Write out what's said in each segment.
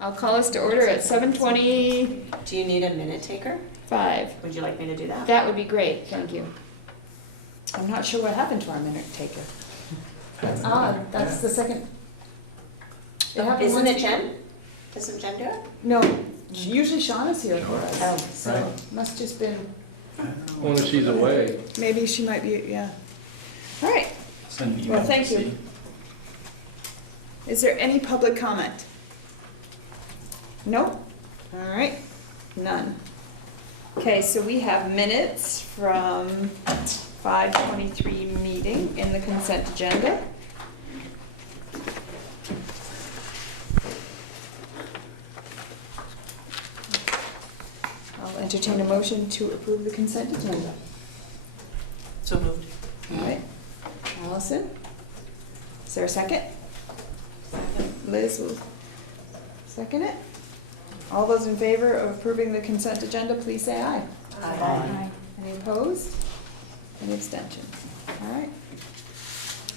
I'll call us to order at 7:25. Do you need a minute taker? Would you like me to do that? That would be great, thank you. I'm not sure what happened to our minute taker. That's odd, that's the second. It happened Isn't once- it Jen? Doesn't Jen do it? No, usually Shauna's here for us. Oh, So, right. must just been, Only she's away. maybe she might be, yeah. All right, Send an email well, to thank you. see. Is there any public comment? Nope. All right, none. Okay, so we have minutes from 5:23 meeting in the consent agenda. I'll entertain a motion to approve the consent agenda. So moved. All right, Allison? Is there a second? Liz will second it. All those in favor of approving the consent agenda, please say aye. Aye. Any opposed? Any abstentions? All right.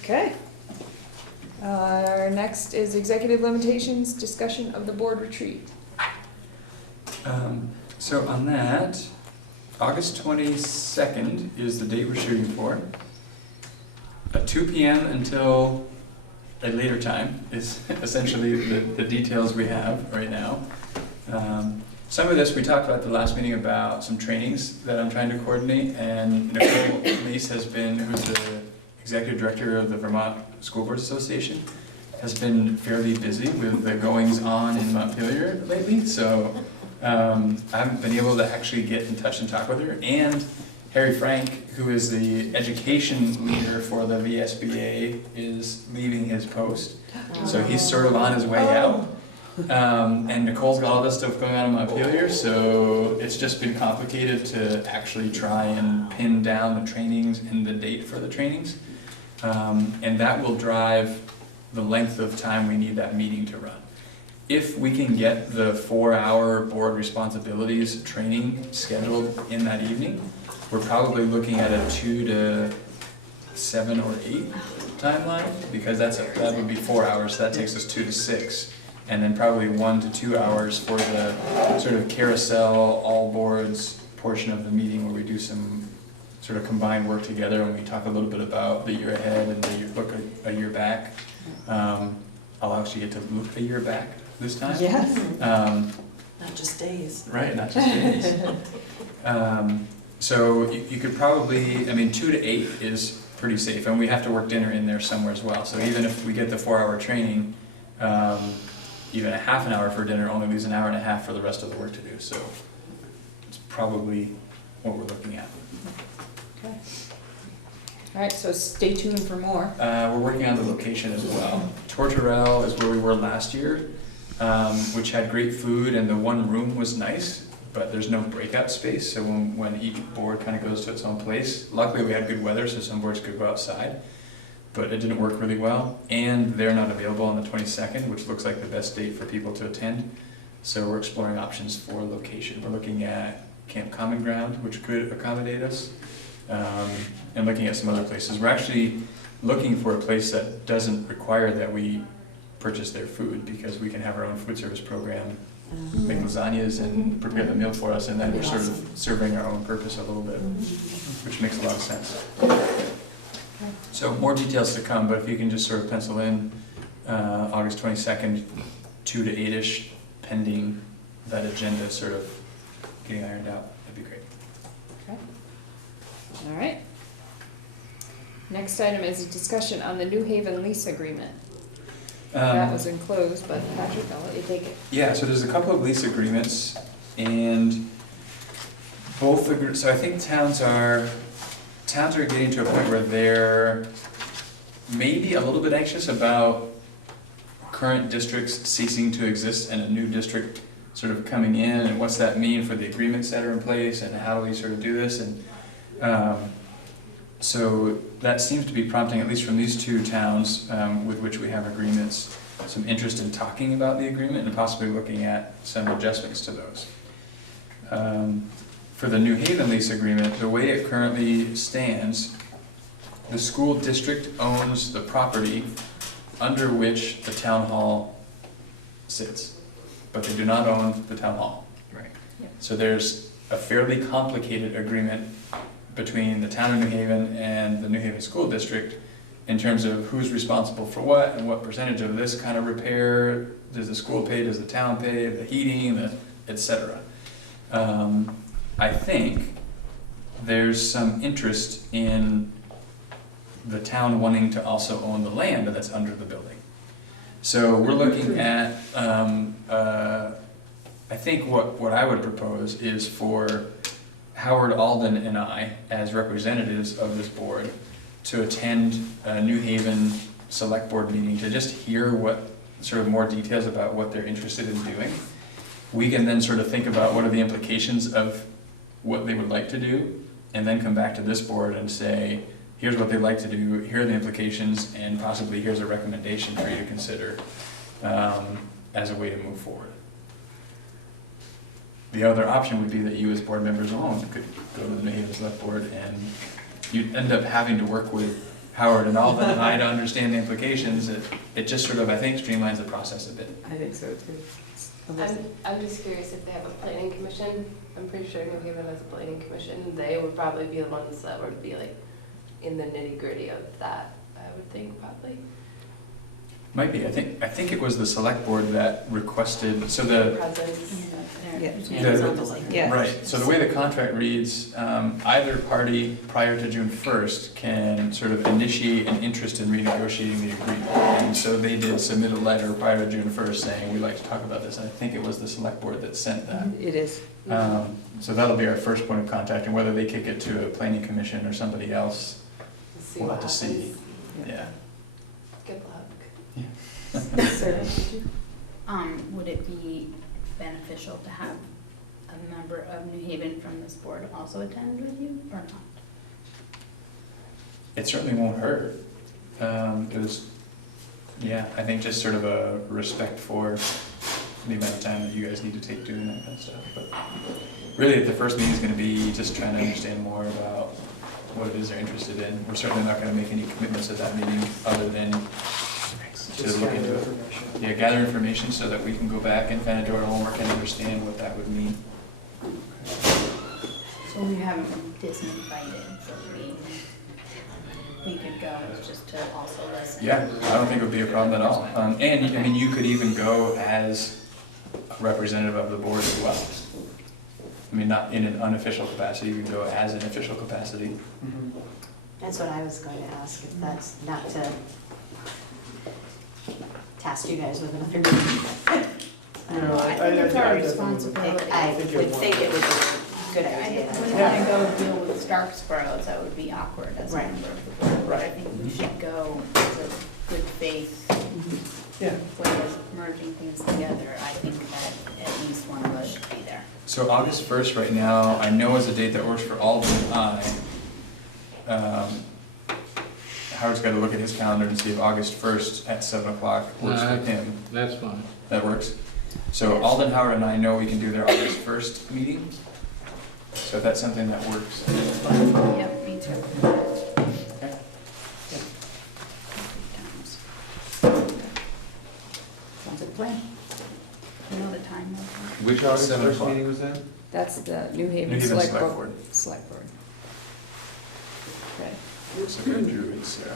Okay. Our next is executive limitations, discussion of the board retreat. So on that, August 22nd is the date we're shooting for. At 2 p.m. until a later time is essentially the details we have right now. Some of this we talked about at the last meeting about some trainings that I'm trying to coordinate, and Nicole Lease has been, who's the executive director of the Vermont School Boards Association, has been fairly busy with the goings on in Montpelier lately, so I haven't been able to actually get in touch and talk with her. And Harry Frank, who is the education leader for the VSBA, is leaving his post, so he's sort of on his way out. And Nicole's got all this stuff going on in Montpelier, so it's just been complicated to actually try and pin down the trainings and the date for the trainings. And that will drive the length of time we need that meeting to run. If we can get the 4-hour board responsibilities training scheduled in that evening, we're probably looking at a 2 to 7 or 8 timeline, because that would be 4 hours, so that takes us 2 to 6. And then probably 1 to 2 hours for the sort of carousel, all boards portion of the meeting where we do some sort of combined work together and we talk a little bit about the year ahead and look a year back. I'll actually get to look a year back this time. Yes. Not just days. Right, not just days. So you could probably, 2 to 8 is pretty safe, and we have to work dinner in there somewhere as well. So even if we get the 4-hour training, even a half an hour for dinner only leaves an hour and a half for the rest of the work to do. So it's probably what we're looking at. Okay. All right, so stay tuned for more. We're working on the location as well. Tortorelle is where we were last year, which had great food, and the one room was nice, but there's no breakout space, so when each board kind of goes to its own place. Luckily we had good weather, so some boards could go outside, but it didn't work really well, and they're not available on the 22nd, which looks like the best date for people to attend. So we're exploring options for location. We're looking at Camp Common Ground, which could accommodate us, and looking at some other places. We're actually looking for a place that doesn't require that we purchase their food, because we can have our own food service program, make lasagnas and prepare the meal for us, and then we're sort of serving our own purpose a little bit, which makes a lot of sense. So more details to come, but if you can just sort of pencil in August 22nd, 2 to 8-ish, pending that agenda sort of getting ironed out, that'd be great. Okay. All right. Next item is a discussion on the New Haven lease agreement. That was enclosed, but Patrick, I'll let you take it. Yeah, so there's a couple of lease agreements, and so I think towns are getting to a point where they're maybe a little bit anxious about current districts ceasing to exist and a new district sort of coming in, and what's that mean for the agreements that are in place, and how do we sort of do this, and so that seems to be prompting, at least from these two towns with which we have agreements, some interest in talking about the agreement and possibly looking at some adjustments to those. For the New Haven lease agreement, the way it currently stands, the school district owns the property under which the town hall sits. but they do not own the town hall. Right. So there's a fairly complicated agreement between the town of New Haven and the New Haven School District in terms of who's responsible for what and what percentage of this kind of repair does the school pay, does the town pay, the heating, et cetera. I think there's some interest in the town wanting to also own the land that's under the building. So we're looking at, I think what I would propose is for Howard, Alden, and I, as representatives of this board, to attend a New Haven Select Board meeting to just hear what, sort of more details about what they're interested in doing. We can then sort of think about what are the implications of what they would like to do, and then come back to this board and say, here's what they'd like to do, here are the implications, and possibly here's a recommendation for you to consider as a way to move forward. The other option would be that you as board members alone could go to the New Haven Select Board, and you'd end up having to work with Howard and Alden and I to understand the implications. It just sort of, I think, streamlines the process a bit. I think so too. I'm just curious if they have a planning commission. I'm pretty sure New Haven has a planning commission. They would probably be the ones that would be like in the nitty gritty of that, I would think, probably. Might be. I think it was the select board that requested, so the, Presence. Yeah. right, so the way the contract reads, either party prior to June 1st can sort of initiate an interest in renegotiating the agreement. And so they did submit a letter prior to June 1st saying, we'd like to talk about this, and I think it was the select board that sent that. It is. So that'll be our first point of contact, and whether they kick it to a planning commission or somebody else, we'll have to see. Yeah. Good luck. Sarah, did you? Would it be beneficial to have a member of New Haven from this board also attend with you, or not? It certainly won't hurt. It was, yeah, I think just sort of a respect for the amount of time that you guys need to take doing that kind of stuff. But really, the first meeting is going to be just trying to understand more about what it is they're interested in. We're certainly not going to make any commitments at that meeting other than to look into it. Yeah, gather information so that we can go back and kind of do our homework and understand what that would mean. So we haven't disinvited, so we could go just to also listen. Yeah, I don't think it would be a problem at all. And I mean, you could even go as a representative of the board as well. I mean, not in an unofficial capacity, you could go as an official capacity. That's what I was going to ask, if that's not to task you guys with another meeting. No, I think it's our responsibility. I would think it would be a good I idea. think when I go deal with Starksboro, that would be awkward as a Right. member of the board. But I think we should go as a good faith Yeah. way of merging things together. I think that at least one of us should be there. So August 1st right now, I know is a date that works for Alden and I. Howard's got to look at his calendar and see if August 1st at 7 o'clock works for him. That's fine. That works. So Alden, Howard, and I know we can do their August 1st meeting. So if that's something that works. Yep, me too. Okay. Sounds like a plan. You know the time of Which August 7 first o'clock. meeting was that? That's the New Haven New Haven Select Select Board. Board. Select Board. Okay. So good, Drew and Sarah.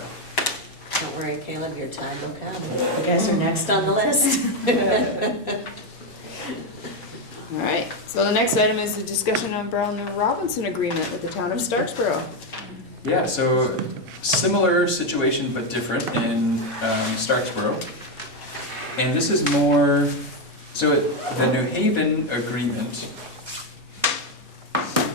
Don't worry, Caleb, your time will come. You guys are next on the list. All right, so the next item is the discussion on Brown and Robinson agreement with the town of Starksboro. Yeah, so similar situation but different in Starksboro. And this is more, so the New Haven agreement,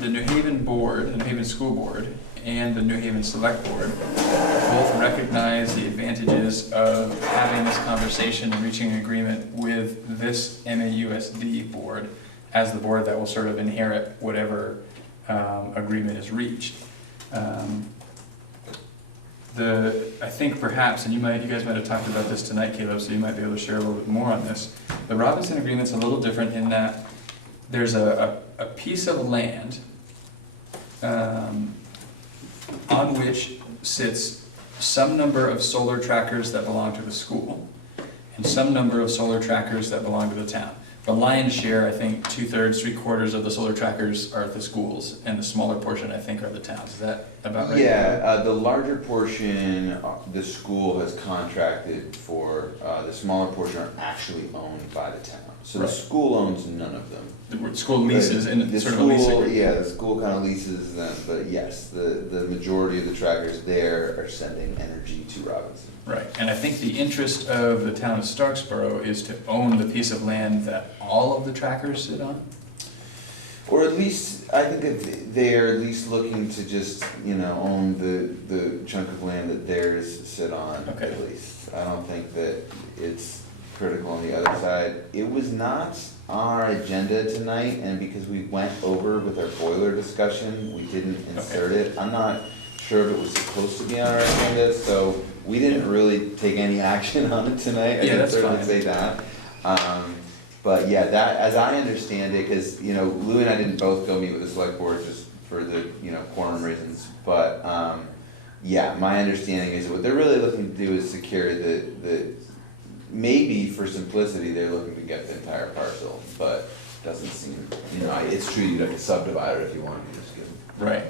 the New Haven board, the New Haven school board, and the New Haven select board both recognize the advantages of having this conversation and reaching an agreement with this MAUSD board as the board that will sort of inherit whatever agreement is reached. I think perhaps, and you guys might have talked about this tonight, Caleb, so you might be able to share a little bit more on this. The Robinson agreement's a little different in that there's a piece of land on which sits some number of solar trackers that belong to the school and some number of solar trackers that belong to the town. the lion's share, I think 2/3, 3/4 of the solar trackers are at the schools, and the smaller portion, I think, are the towns. Is that about right? Yeah, the larger portion, the school has contracted for, the smaller portion are actually owned by the town. So the Right. school owns none of them. The school leases and The sort of a lease school, agreement. yeah, the school kind of leases them, but yes, the majority of the trackers there are sending energy to Robinson. Right, and I think the interest of the town of Starksboro is to own the piece of land that all of the trackers sit on? Or at least, I think that they're at least looking to just, own the chunk of land that theirs sit on, Okay. at least. I don't think that it's critical on the other side. It was not on our agenda tonight, and because we went over with our boiler discussion, we didn't insert it. I'm not sure if it was supposed to be on our agenda, so we didn't really take any action on it tonight. I Yeah, can that's certainly fine. say that. But yeah, that, as I understand it, cause, Lou and I didn't both go meet with the select board just for the, quorum reasons. But, yeah, my understanding is what they're really looking to do is secure maybe for simplicity, they're looking to get the entire parcel, but doesn't seem, it's true you'd have to subdivide it if you wanted to just give. Right.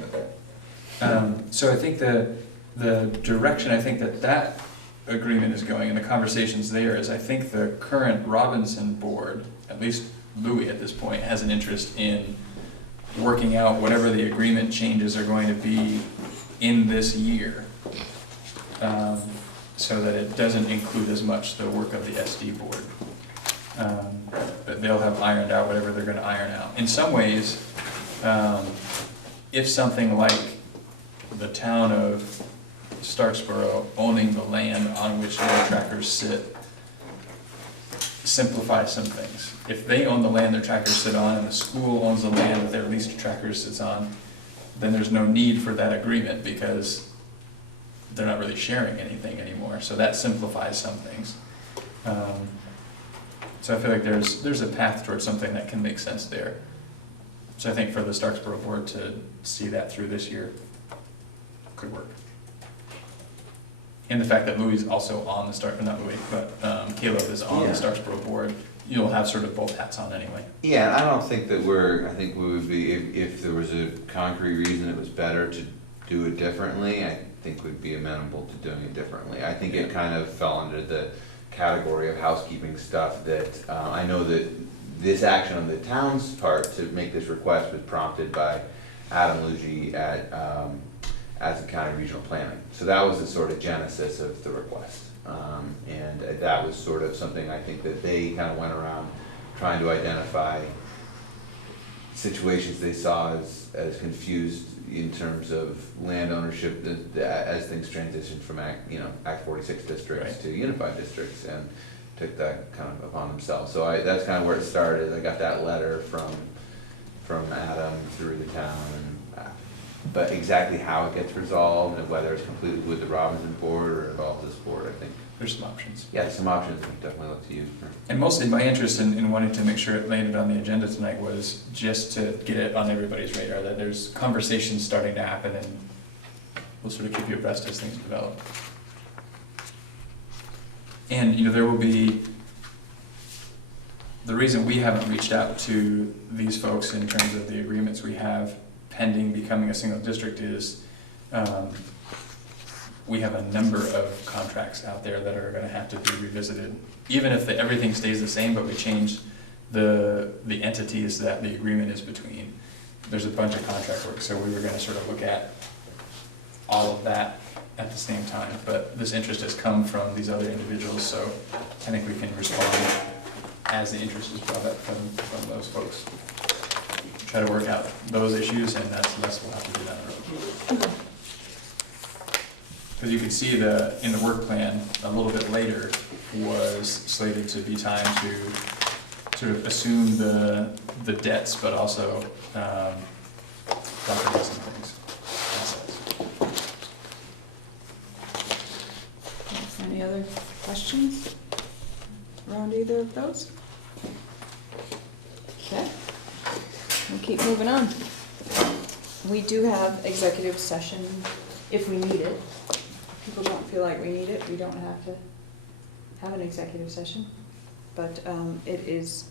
So I think the direction I think that agreement is going and the conversations there is I think the current Robinson board, at least Louis at this point, has an interest in working out whatever the agreement changes are going to be in this year. So that it doesn't include as much the work of the SD board. But they'll have ironed out whatever they're gonna iron out. In some ways, if something like the town of Starksboro owning the land on which their trackers sit simplifies some things. If they own the land their trackers sit on and the school owns the land that their leased trackers sits on, then there's no need for that agreement because they're not really sharing anything anymore, so that simplifies some things. So I feel like there's a path towards something that can make sense there. So I think for the Starksboro board to see that through this year could work. And the fact that Louis is also on the not Louis, but Caleb is on the Yeah. Starksboro board, you'll have sort of both hats on anyway. Yeah, I don't think that I think we would be, if there was a concrete reason it was better to do it differently, I think we'd be amenable to doing it differently. I think it kind of fell under the category of housekeeping stuff that, I know that this action on the town's part to make this request was prompted by Adam Luigi at the County Regional Planning. So that was the sort of genesis of the request. And that was sort of something I think that they kind of went around trying to identify situations they saw as confused in terms of land ownership as things transitioned from Act 46 districts Right. to unified districts, and took that kind of upon themselves. So that's kind of where it started. I got that letter from Adam through the town, but exactly how it gets resolved and whether it's completely with the Robinson board or involves this board, I think. There's some options. Yeah, some options, we definitely look to you for. And mostly my interest in wanting to make sure it landed on the agenda tonight was just to get it on everybody's radar, that there's conversations starting to happen, and we'll sort of keep you abreast as things develop. And, there will be, the reason we haven't reached out to these folks in terms of the agreements we have pending becoming a single district is, we have a number of contracts out there that are gonna have to be revisited. Even if everything stays the same, but we change the entities that the agreement is between. There's a bunch of contract work, so we were gonna sort of look at all of that at the same time. But this interest has come from these other individuals, so I think we can respond as the interest is brought up from those folks. Try to work out those issues, and that's less we'll have to do down the road. Because you can see in the work plan, a little bit later was slated to be time to sort of assume the debts, but also properties and things, assets. Any other questions around either of those? Okay, we'll keep moving on. We do have executive session if we need it. People don't feel like we need it, we don't have to have an executive session. But it is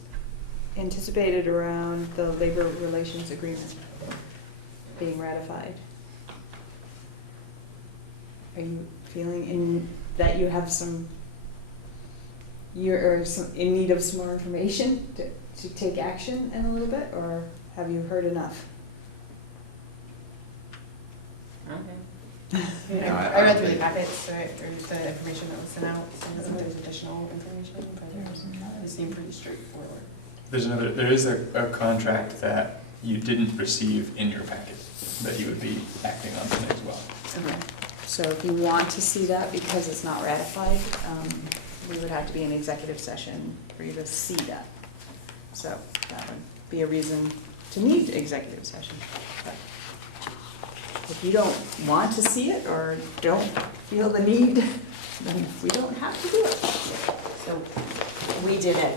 anticipated around the labor relations agreement being ratified? Are you feeling that you have you're in need of some more information to take action in a little bit, or have you heard enough? Yeah, I read through the packets, right, or the information that was sent out, so there's additional information, but it seemed pretty straightforward. There is a contract that you didn't receive in your packet that you would be acting on tonight as well. Okay. So if you want to see that, because it's not ratified, we would have to be in executive session for you to see that. So that would be a reason to need executive session. But if you don't want to see it or don't feel the need, then we don't have to do it. So we did a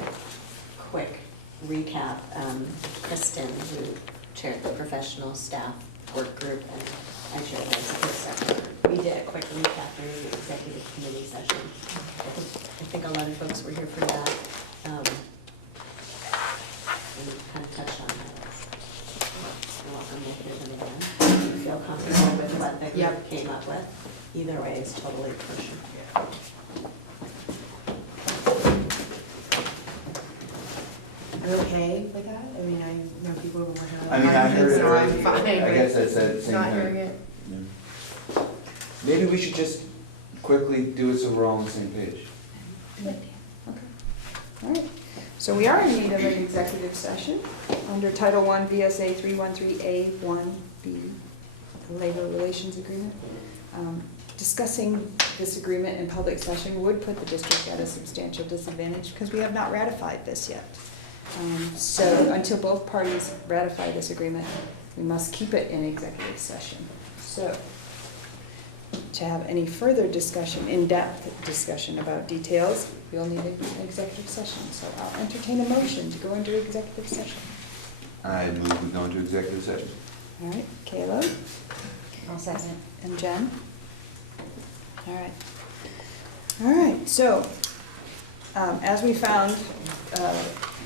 quick recap. Kristen, who chaired the professional staff work group, and I chaired the executive session. We did a quick recap during the executive committee session. I think a lot of folks were here for that. And we kind of touched on that. You're welcome to hear them again. If you feel comfortable with what the group came up with, either way is totally kosher. Are you okay with that? I mean, I know people who were working on it. I mean, I heard it so I'm already, fine I with guess I said the same not thing. hearing it. Yeah. Maybe we should just quickly do it so we're all on the same page. Okay. All right. So we are in need of an executive session under Title I VSA 313A1B, the Labor Relations Agreement. Discussing this agreement in public session would put the district at a substantial disadvantage because we have not ratified this yet. So until both parties ratify this agreement, we must keep it in executive session. So to have any further discussion, in-depth discussion about details, we'll need an executive session. So I'll entertain a motion to go into executive session. I move we go into executive session. All right, Caleb I'll second. and Jen. All right. All right, so as we found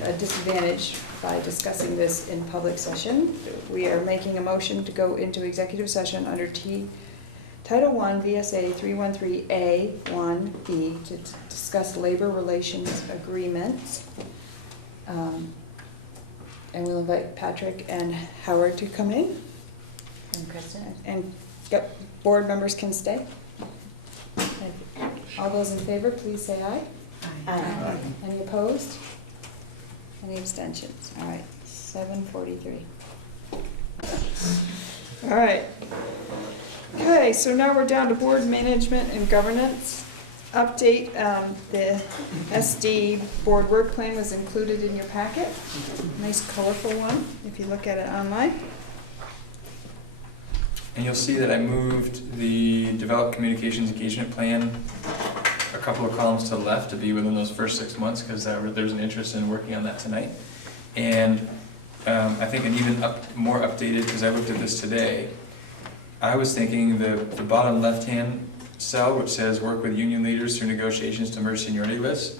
a disadvantage by discussing this in public session, we are making a motion to go into executive session under Title I VSA 313A1B to discuss labor relations agreements. And we'll invite Patrick and Howard to come in. And Kristen? And, yep, board members can stay. All those in favor, please say aye. Aye. Any opposed? Any abstentions? All right, 7:43. All right. Okay, so now we're down to board management and governance. Update, the SD board work plan was included in your packet. Nice colorful one, if you look at it online. And you'll see that I moved the developed communications engagement plan a couple of columns to the left to be within those first 6 months, because there's an interest in working on that tonight. And I think an even more updated, because I looked at this today, I was thinking the bottom left-hand cell, which says work with union leaders through negotiations to merge seniority lists,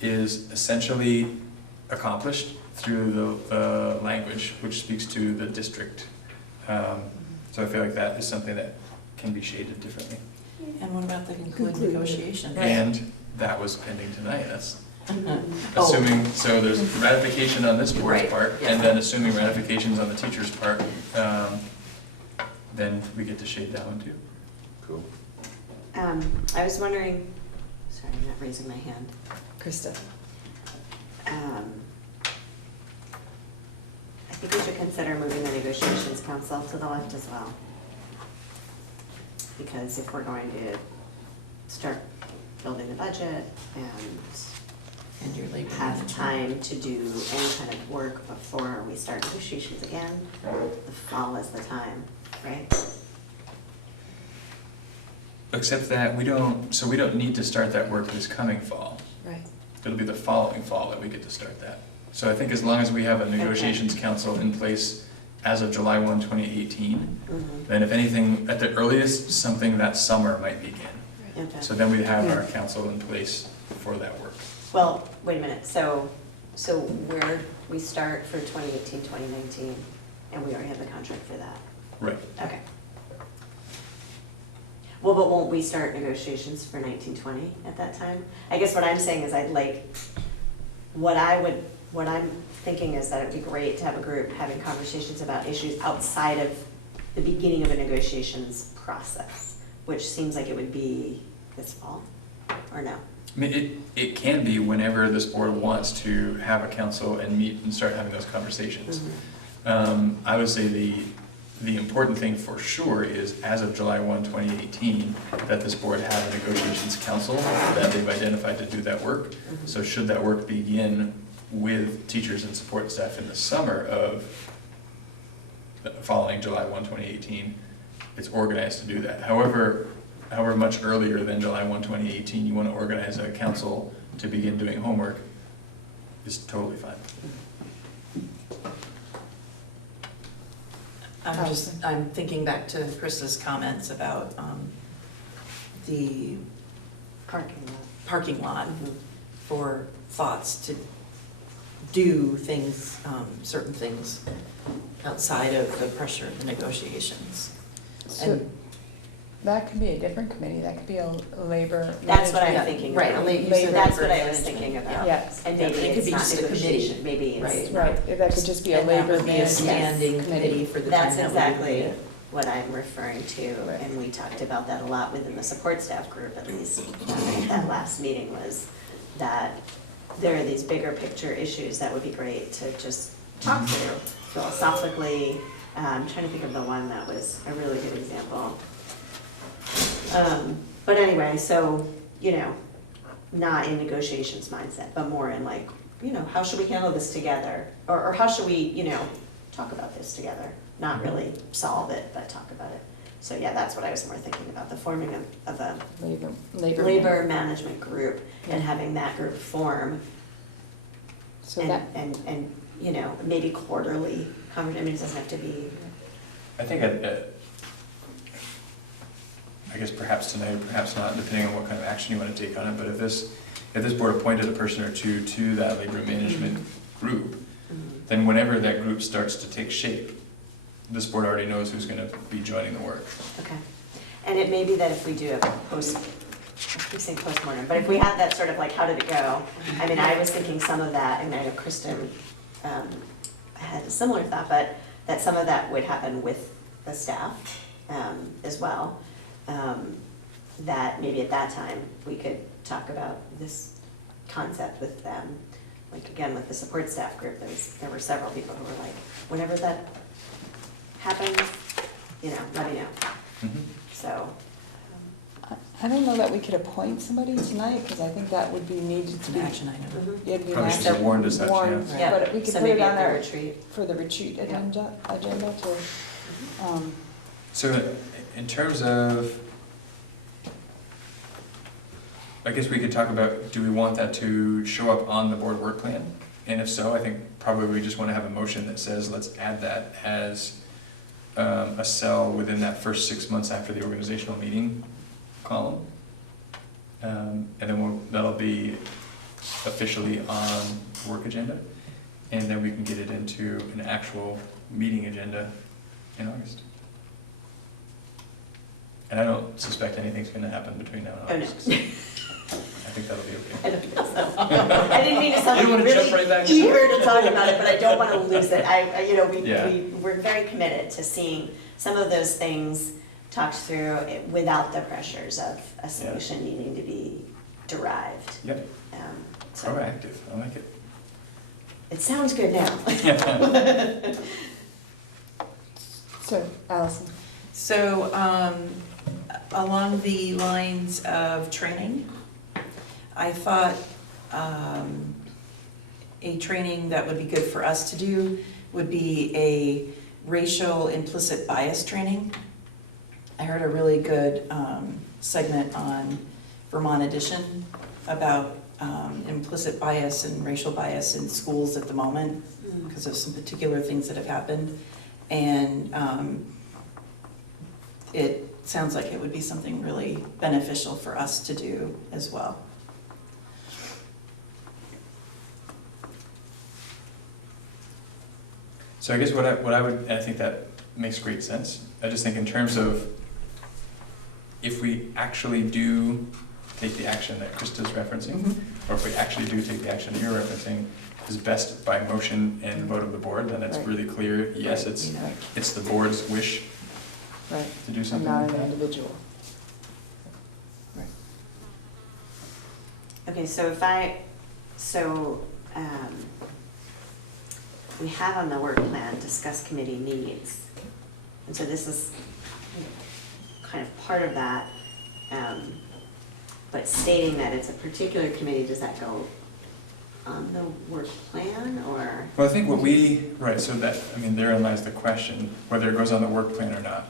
is essentially accomplished through the language, which speaks to the district. So I feel like that is something that can be shaded differently. And what about the concluding negotiations? And that was pending tonight, that's Oh. assuming, so there's ratification on this board's Right, part, yeah. and then assuming ratifications on the teacher's part, then we get to shade that one too. Cool. I was wondering, sorry, I'm not raising my hand. Krista. I think we should consider moving the negotiations council to the left as well. Because if we're going to start building the budget and your labor have time to do any kind of work before we start negotiations again, the fall is the time, right? Except that we don't need to start that work this coming fall. Right. It'll be the following fall that we get to start that. So I think as long as we have a negotiations council in place as of July 1, 2018, then if anything, at the earliest, something that summer might begin. Okay. So then we have our council in place for that work. Well, wait a minute, so So where we start for 2018, 2019, and we already have the contract for that? Right. Okay. Well, but won't we start negotiations for 1920 at that time? I guess what I'm saying is I'd like, what I'm thinking is that it'd be great to have a group having conversations about issues outside of the beginning of a negotiations process, which seems like it would be this fall, or no? I mean, it can be whenever this board wants to have a council and meet and start having those conversations. I would say the important thing for sure is, as of July 1, 2018, that this board have a negotiations council that they've identified to do that work. So should that work begin with teachers and support staff in the summer of following July 1, 2018, it's organized to do that. However much earlier than July 1, 2018, you want to organize a council to begin doing homework is totally fine. I'm thinking back to Krista's comments about the parking lot for thoughts to do things, certain things outside of the pressure of the negotiations. So And that could be a different committee, that could be a labor. That's what I'm Yeah, thinking right, about. you said That's labor what I was management, thinking about. yeah. Yes. And Yeah, maybe it could it's be not just a committee. negotiation, maybe it's Right. not. Right, that could just be a And that labor would be a management standing committee for the time That's that we would exactly need it. what I'm referring to, Right. and we talked about that a lot within the support staff group, at least. That last meeting was that there are these bigger picture issues that would be great to just talk through philosophically. I'm trying to think of the one that was a really good example. But anyway, so, not in negotiations mindset, but more in like, how should we handle this together? Or how should we, talk about this together? Not really solve it, but talk about it. So yeah, that's what I was more thinking about, the forming of a labor management group and having that group form So that, and maybe quarterly, I mean, it doesn't have to be. I think I guess perhaps tonight, or perhaps not, depending on what kind of action you want to take on it, but if this board appointed a person or two to that labor management group, then whenever that group starts to take shape, this board already knows who's going to be joining the work. Okay. And it may be that if we do a I keep saying postmortem, but if we have that sort of like, how did it go? I mean, I was thinking some of that, and I know Kristen had a similar thought, but that some of that would happen with the staff as well. That maybe at that time, we could talk about this concept with them. Like, again, with the support staff group, there were several people who were like, whenever that happens, let me know. So. I don't know that we could appoint somebody tonight, because I think that would be needed It's to an be. action item. Yeah, it'd be an Probably should action be warned as such, warned, yeah. Yeah, But we could so put it maybe on at the our, retreat. for the retreat agenda to, So in terms of, I guess we could talk about, do we want that to show up on the board work plan? And if so, I think probably we just want to have a motion that says, let's add that as a cell within that first 6 months after the organizational meeting column. And then that'll be officially on the work agenda. And then we can get it into an actual meeting agenda in August. And I don't suspect anything's gonna happen between now and Oh, no. August. I think that'll be okay. I don't think so. I didn't mean to sound You like wanna jump really right back to eager to talk about it, but I don't want to lose it. Yeah. We're very committed to seeing some of those things talked through without the pressures of a solution needing to be derived. Yep, So proactive, I like it. it sounds good now. so Allison. So, along the lines of training, I thought a training that would be good for us to do would be a racial implicit bias training. I heard a really good segment on Vermont Edition about implicit bias and racial bias in schools at the moment because of some particular things that have happened. And it sounds like it would be something really beneficial for us to do as well. So I guess what I would, and I think that makes great sense. I just think in terms of if we actually do take the action that Krista's referencing, Mm-hmm. or if we actually do take the action that you're referencing, is best by motion and vote of the board, then it's Right. really clear, yes, it's the board's wish Right, to do and something not like an that. individual. Okay, we have on the work plan, discuss committee needs. And so this is kind of part of that, but stating that it's a particular committee, does that go on the work plan or? Well, I think right, so that, I mean, therein lies the question, whether it goes on the work plan or not.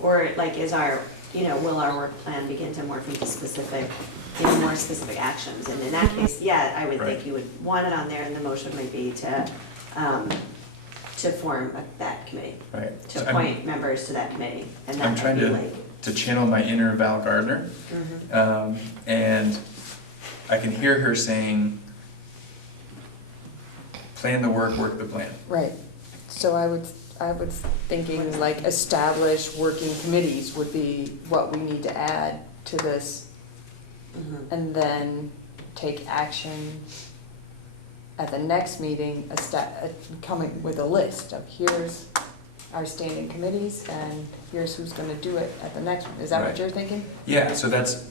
Or like will our work plan begin to morph into specific, more specific actions? And in that case, yeah, I would Right. think you would want it on there, and the motion might be to form that committee, Right. to So appoint members to that committee. And I'm that trying might be to, like, to channel my inner Val Gardner, and I can hear her saying, plan the work the plan. Right, so I was thinking like establish working committees would be what we need to add to this, and then take action at the next meeting, coming with a list of here's our standing committees and here's who's gonna do it at the next one. Is that what Right. you're thinking? Yeah, so that's,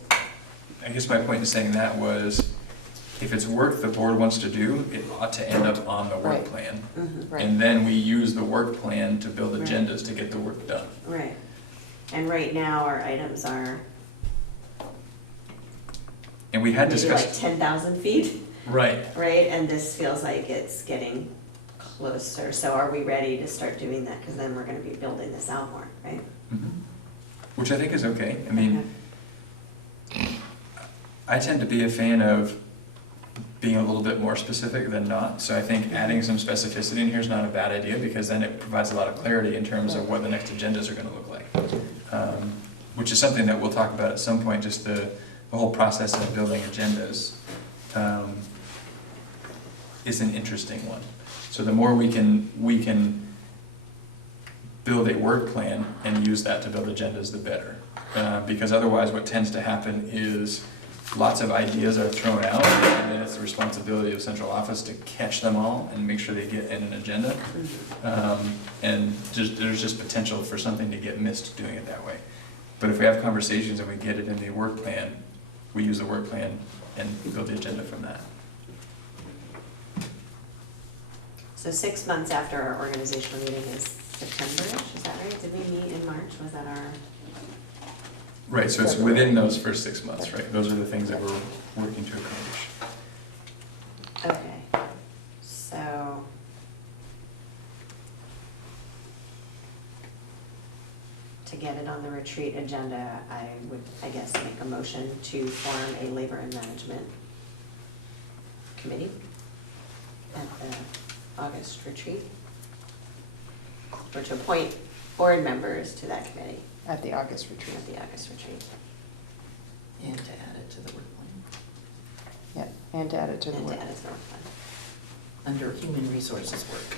I guess my point in saying that was, if it's work the board wants to do, it ought to end up on the work Right. plan. Right. And then we use the work plan to build Right. agendas to get the work done. right. And right now, our items are And we had maybe like discussed, 10,000 feet, right, right? And this feels like it's getting closer. So are we ready to start doing that? Because then we're gonna be building this out more, right? mhm. Which I think is okay. I mean, I tend to be a fan of being a little bit more specific than not. So I think adding some specificity in here is not a bad idea, because then it provides a lot of clarity in terms of what the next agendas are gonna look like. Which is something that we'll talk about at some point, just the whole process of building agendas is an interesting one. So the more we can build a work plan and use that to build agendas, the better. Because otherwise what tends to happen is lots of ideas are thrown out, and then it's the responsibility of central office to catch them all and make sure they get in an agenda. And there's just potential for something to get missed doing it that way. But if we have conversations and we get it in the work plan, we use the work plan and build the agenda from that. So 6 months after our organizational meeting is September-ish, is that right? Did we meet in March? Was that our? Right, so it's within those first 6 months, right? Those are the things that we're working to accomplish. Okay, so. To get it on the retreat agenda, I would, I guess, make a motion to form a labor and management committee at the August retreat. Or to appoint board members to that committee At the August retreat. at the August retreat. And to add it to the work plan, Yeah, and to add it to the And to work. add it to the work plan. under human resources work.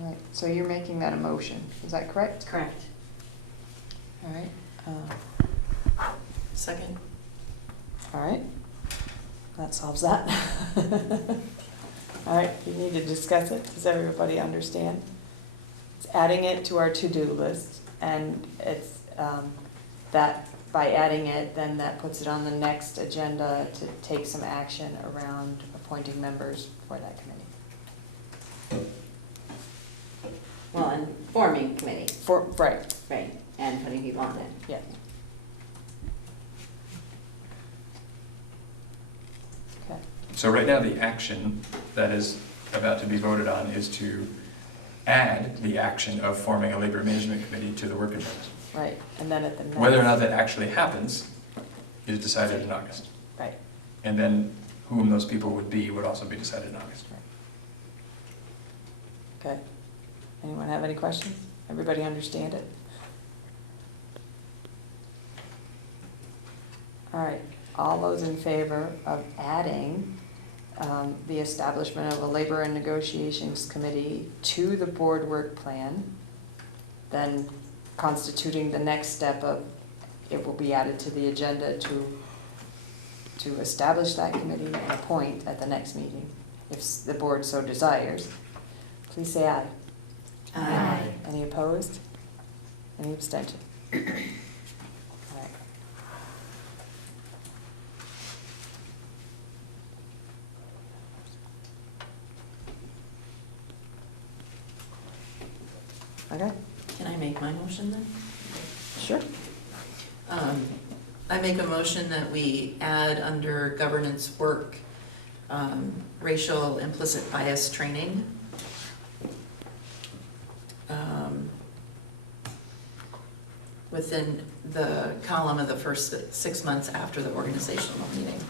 All right, so you're making that a motion, is that correct? Correct. All right, Second? all right, that solves that. All right, we need to discuss it, does everybody understand? It's adding it to our to-do list, and it's, that, by adding it, then that puts it on the next agenda to take some action around appointing members for that committee. Well, and forming committee, Right, right, and putting people on it. yeah. Okay, So right now, the action that is about to be voted on is to add the action of forming a labor management committee to the work agenda. right, and then at the next. Whether or not that actually happens is decided in August. Right, And then whom those people would be would also be decided in August. okay. Anyone have any questions? Everybody understand it? All right, all those in favor of adding the establishment of a labor and negotiations committee to the board work plan, then constituting the next step of, it will be added to the agenda to establish that committee and appoint at the next meeting, if the board so desires, please say aye. Aye. Any opposed? Any abstention? All right. Okay, Can I make my motion then? sure. I make a motion that we add under governance work, racial implicit bias training. Within the column of the first 6 months after the organizational meeting.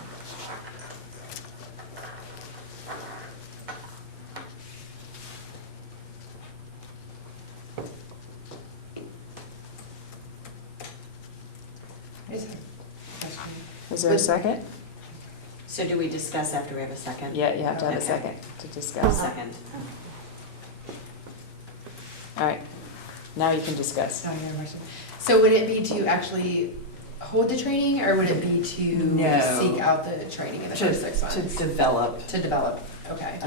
I just have a question. Is there a second? So do we discuss after we have a second? Yeah, you have to have a Okay. second to A discuss. second. All right, now you can discuss. Oh, I have a question. So would it be to actually hold the training, or would it be to No. seek out the training in the first 6 months? To develop To develop, okay.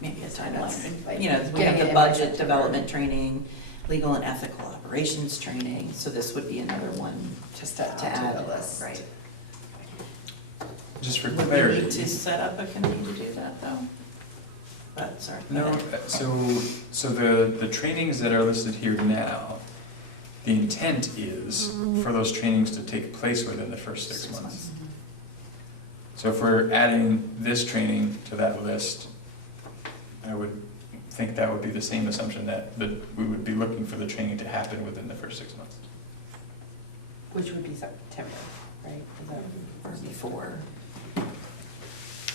maybe a That's timeline. like You know, we have getting it the in by budget September. development training, legal and ethical operations training, so this would be another one Just to to add add. to the list. Right. Just for Would we clarity. need to set up a committee to do that, though? But, sorry. go No, ahead. so the trainings that are listed here now, the intent is for those trainings to take place within the first 6 months. So if we're adding this training to that list, I would think that would be the same assumption that we would be looking for the training to happen within the first 6 months. Which would be September, right? Is that- Or before.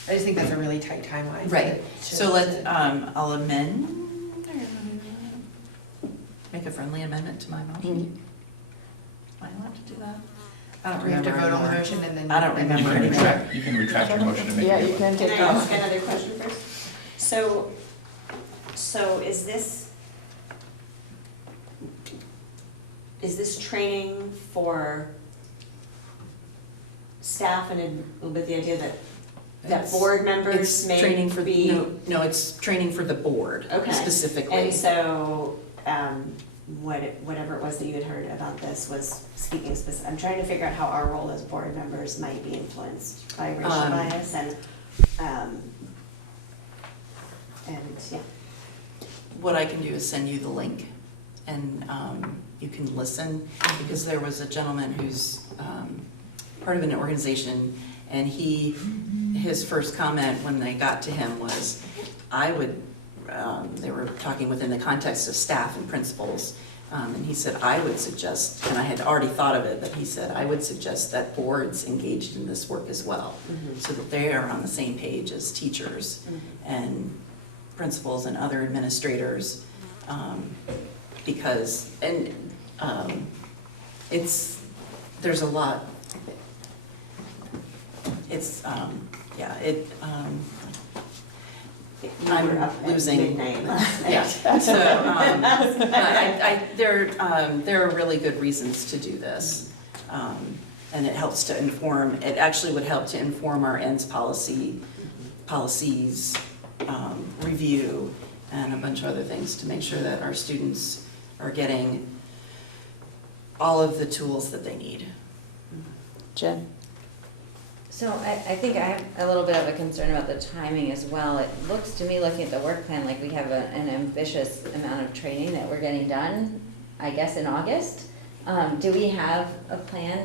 I just think that's a really tight timeline. Right, to- so let's, I'll amend, make a friendly amendment to my motion. Am I allowed to do that? I don't We have to remember vote on the anymore. motion and then. I don't You remember can anymore. you can retract your motion to make it. Yeah, you can Can take I off. ask another question first? So is this training for staff and with the idea that It's- board members It's may training for, be? no, it's training for the board Okay. specifically. And so, whatever it was that you had heard about this was speaking specific, I'm trying to figure out how our role as board members might be influenced by racial bias and, yeah. What I can do is send you the link and you can listen, because there was a gentleman who's part of an organization, and his first comment when they got to him was, they were talking within the context of staff and principals, and he said, I would suggest, and I had already thought of it, but he said, I would suggest that boards engaged in this work as well, so that they are on the same page as teachers and principals and other administrators, because, there's a lot, You were up I'm at losing. midnight last night. Yeah, so, there are really good reasons to do this. And it helps to inform, it actually would help to inform our ends policies, review, and a bunch of other things to make sure that our students are getting all of the tools that they need. Jen? So I think I have a little bit of a concern about the timing as well. It looks to me, looking at the work plan, like we have an ambitious amount of training that we're getting done, I guess, in August. Do we have a plan?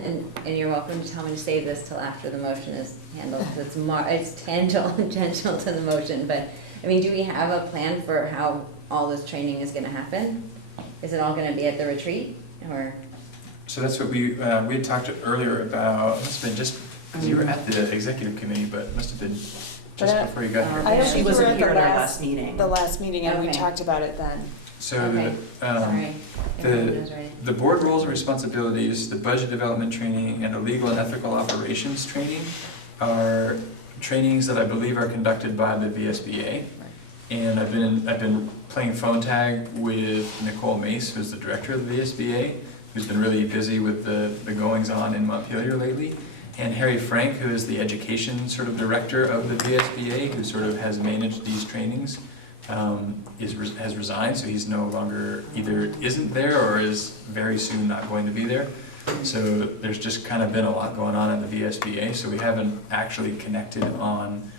And you're welcome to tell me to save this till after the motion is handled, because it's tangential to the motion. But, I mean, do we have a plan for how all this training is gonna happen? Is it all gonna be at the retreat, or? So that's what we had talked earlier about, it must have been just, because you were at the executive committee, but it must have been just before you got here. I don't She think you were wasn't at here the at our last, last meeting. the last meeting, and we Okay. talked about it then. So Okay, the, sorry. the- Everyone knows already. the board roles and responsibilities, the budget development training, and the legal and ethical operations training are trainings that I believe are conducted by the VSBA. And I've been playing phone tag with Nicole Mace, who's the director of the VSBA, who's been really busy with the goings-on in Montpelier lately. And Harry Frank, who is the education sort of director of the VSBA, who sort of has managed these trainings, has resigned, so he's no longer, either isn't there or is very soon not going to be there. So there's just kind of been a lot going on at the VSBA, so we haven't actually connected on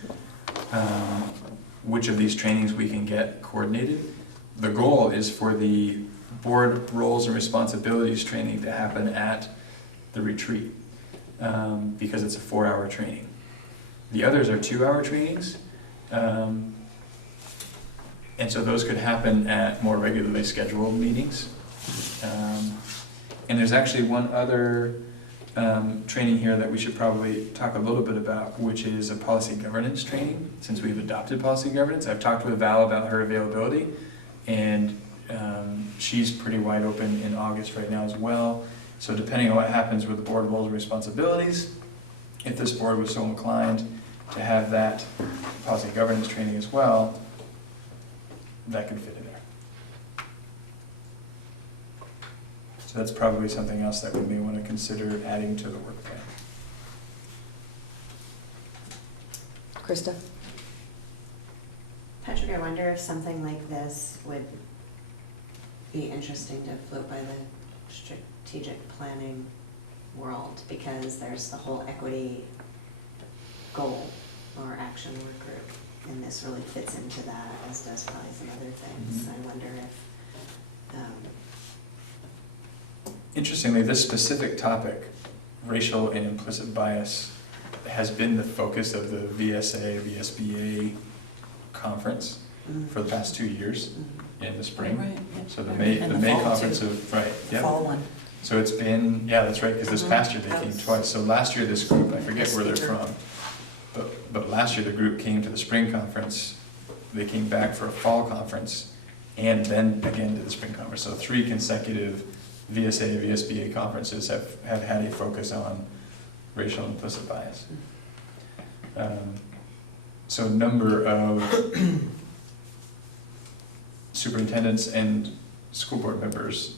which of these trainings we can get coordinated. The goal is for the board roles and responsibilities training to happen at the retreat, because it's a 4-hour training. The others are 2-hour trainings, and so those could happen at more regularly scheduled meetings. And there's actually one other training here that we should probably talk a little bit about, which is a policy governance training. Since we've adopted policy governance, I've talked with Val about her availability, and she's pretty wide open in August right now as well. So depending on what happens with the board roles and responsibilities, if this board was so inclined to have that policy governance training as well, that could fit in there. So that's probably something else that we may want to consider adding to the work plan. Krista? Patrick, I wonder if something like this would be interesting to float by the strategic planning world, because there's the whole equity goal or action work group, and this really fits into that, as does probably some other things. I wonder if Interestingly, this specific topic, racial and implicit bias, has been the focus of the VSBA conference for the past 2 years in the spring. Right, yeah. So the And May fall, conference too. of, right, yeah. Fall one. So it's been, yeah, that's right, because this past year they came twice. So last year this group, I forget where they're from, but last year the group came to the spring conference, they came back for a fall conference, and then again to the spring conference. So 3 consecutive VSBA conferences have had a focus on racial and implicit bias. So a number of superintendents and school board members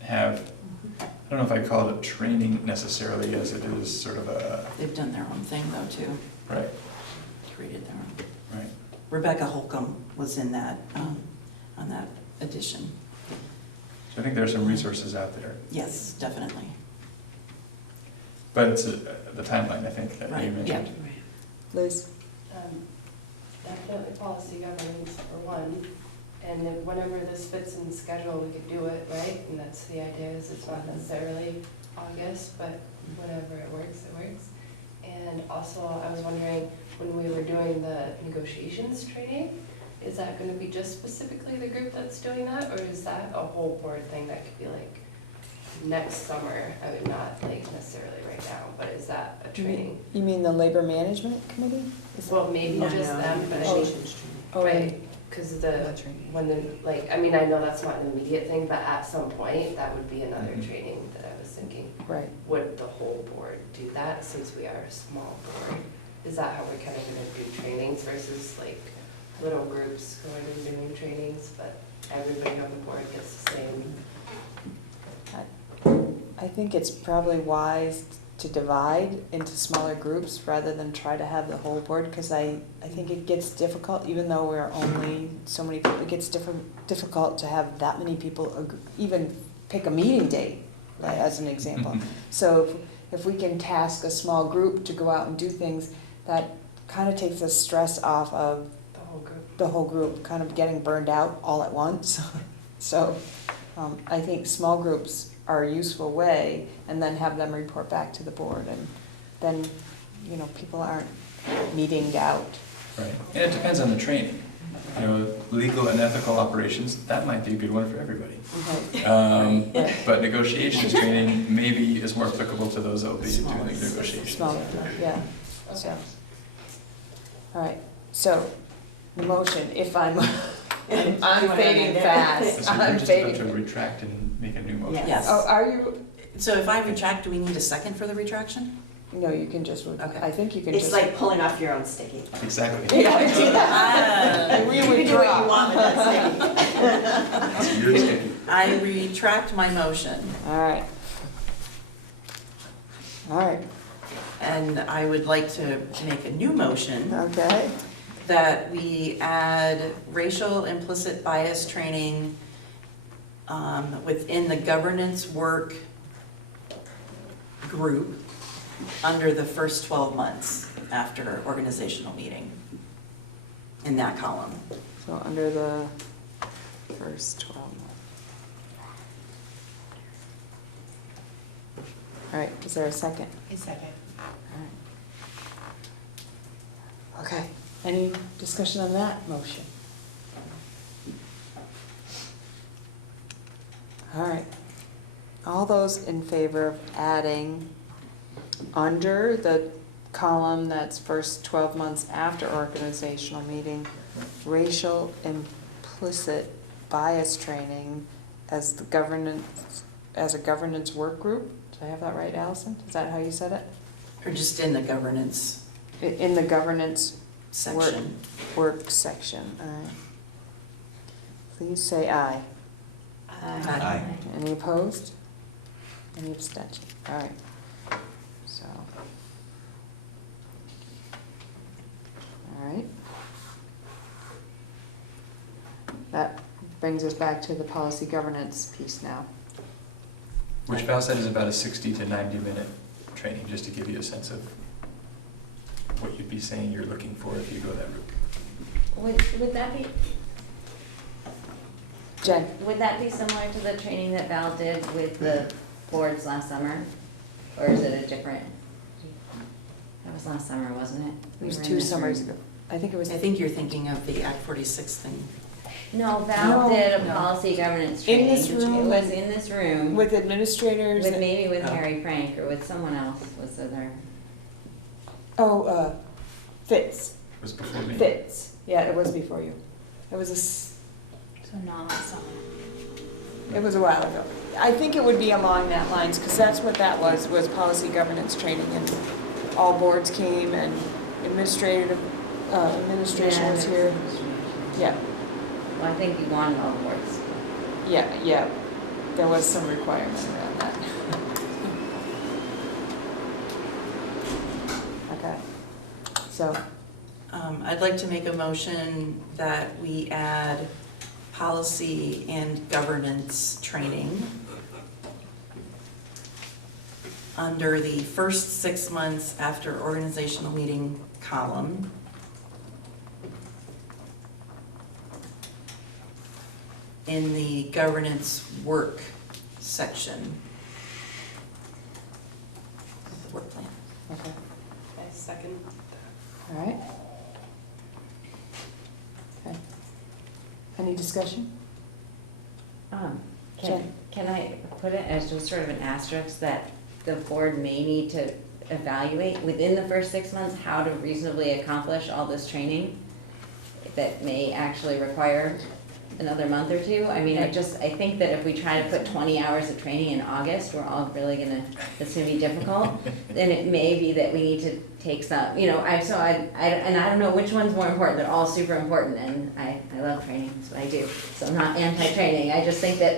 have, I don't know if I'd call it a training necessarily, as it is sort of a, They've done their own thing though too, right, created their own. right. Rebecca Holcomb was in that, on that edition. So I think there are some resources out there, Yes, definitely. but it's the timeline, I think, that you Right, mentioned. yeah. Liz? Definitely policy governance for one, and then whenever this fits in the schedule, we could do it, right? And that's the idea, is it's not necessarily August, but whenever it works, it works. And also, I was wondering, when we were doing the negotiations training, is that gonna be just specifically the group that's doing that, or is that a whole board thing that could be like next summer? I mean, not like necessarily right now, but is that a training? You mean the labor management committee? Well, maybe No, just no, them, but I Oh. mean, Oh, right, cause when the, like, I mean, I know that's not an immediate thing, but at some point, that would be another training that I was thinking. Right. Would the whole board do that, since we are a small board? Is that how we're kind of gonna do trainings versus like little groups going and doing trainings, but everybody on the board gets the same? I think it's probably wise to divide into smaller groups rather than try to have the whole board, because I think it gets difficult, even though we're only so many people, it gets difficult to have that many people even pick a meeting date, as an example. So if we can task a small group to go out and do things, that kind of takes the stress off of The whole group? the whole group kind of getting burned out all at once. So I think small groups are a useful way, and then have them report back to the board, and then, you know, people aren't meetinged out. Right, and it depends on the training. You know, legal and ethical operations, that might be a good one for everybody. Right. But negotiations training maybe is more applicable to those that will be doing the negotiations. Smaller, yeah. Okay. So, all right, so, the motion, if I'm Do you wanna fading amend it? fast, So we're I'm just about fading. to retract and make a new motion. Yes. Yes. Oh, are you, So if I retract, do we need a second for the retraction? no, you can just, Okay. I think you can It's just. like pulling off your own sticky. Exactly. Yeah, Do that. We You can do what withdraw. you want with that sticky. You're sticky. I retract my motion, All right. All right, and I would like to make a new motion okay. that we add racial implicit bias training within the governance work group under the first 12 months after organizational meeting, in that column. So under the first 12 months. All right, is there a second? A second. All right. Okay, any discussion on that motion? All right. All those in favor of adding under the column that's first 12 months after organizational meeting, racial implicit bias training as the governance, as a governance work group? Did I have that right, Allison? Is that how you said it? Or just in the governance In the governance section. work section, all right. Please say aye. Aye. Any opposed? Any abstention? All right, so. All right. That brings us back to the policy governance piece now. Which Val said is about a 60 to 90 minute training, just to give you a sense of what you'd be saying you're looking for if you go that route. Would that be, Jen? would that be similar to the training that Val did with the boards last summer? Or is it a different? That was last summer, wasn't it? It was We were in 2 this summers room. ago. I think it was. I think you're thinking of the Act 46 thing. No, Val No, did a no. policy governance In training. this room It was and- in this room, With administrators. with maybe with Oh. Harry Frank or with someone else was there. Oh, Fitz, It was before me. Fitz. Yeah, it was before you. It was So not last summer. it was a while ago. I think it would be along that lines, because that's what that was policy governance training, and all boards came, and administration was here. Yeah, Well, I think you wanted all boards. yeah, there was some requirement around that. Okay, so, I'd like to make a motion that we add policy and governance training under the first 6 months after organizational meeting column. In the governance work section. of the work plan. okay, I second. all right. Okay. Any discussion? Jen? Can I put it as just sort of an asterisk that the board may need to evaluate within the first 6 months how to reasonably accomplish all this training that may actually require another month or two? I mean, I think that if we try to put 20 hours of training in August, we're all really gonna, it's gonna be difficult. Then it may be that we need to take some, and I don't know which one's more important, they're all super important, and I love training, that's what I do. So I'm not anti-training, I just think that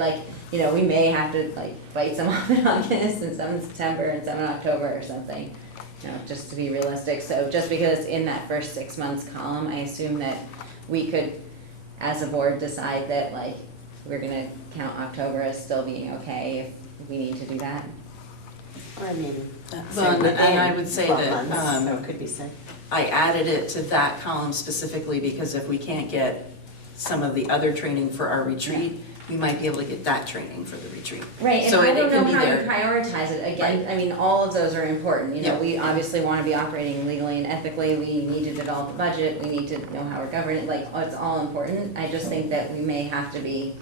we may have to bite some off in August and some in September and some in October or something, just to be realistic. So just because it's in that first 6 months column, I assume that we could, as a board, decide that we're gonna count October as still being okay if we need to do that. Or maybe. Well, and I would say 12 that, months, so it could be said. I added it to that column specifically because if we can't get some of the other training for our retreat, we might be able to get that training for the retreat. Right, and So I it don't can know be how you there. prioritize it, again, Right. I mean, all of those are important, Yeah. we obviously wanna be operating legally and ethically, we need to develop a budget, we need to know how we're governing, it's all important, I just think that we might have to be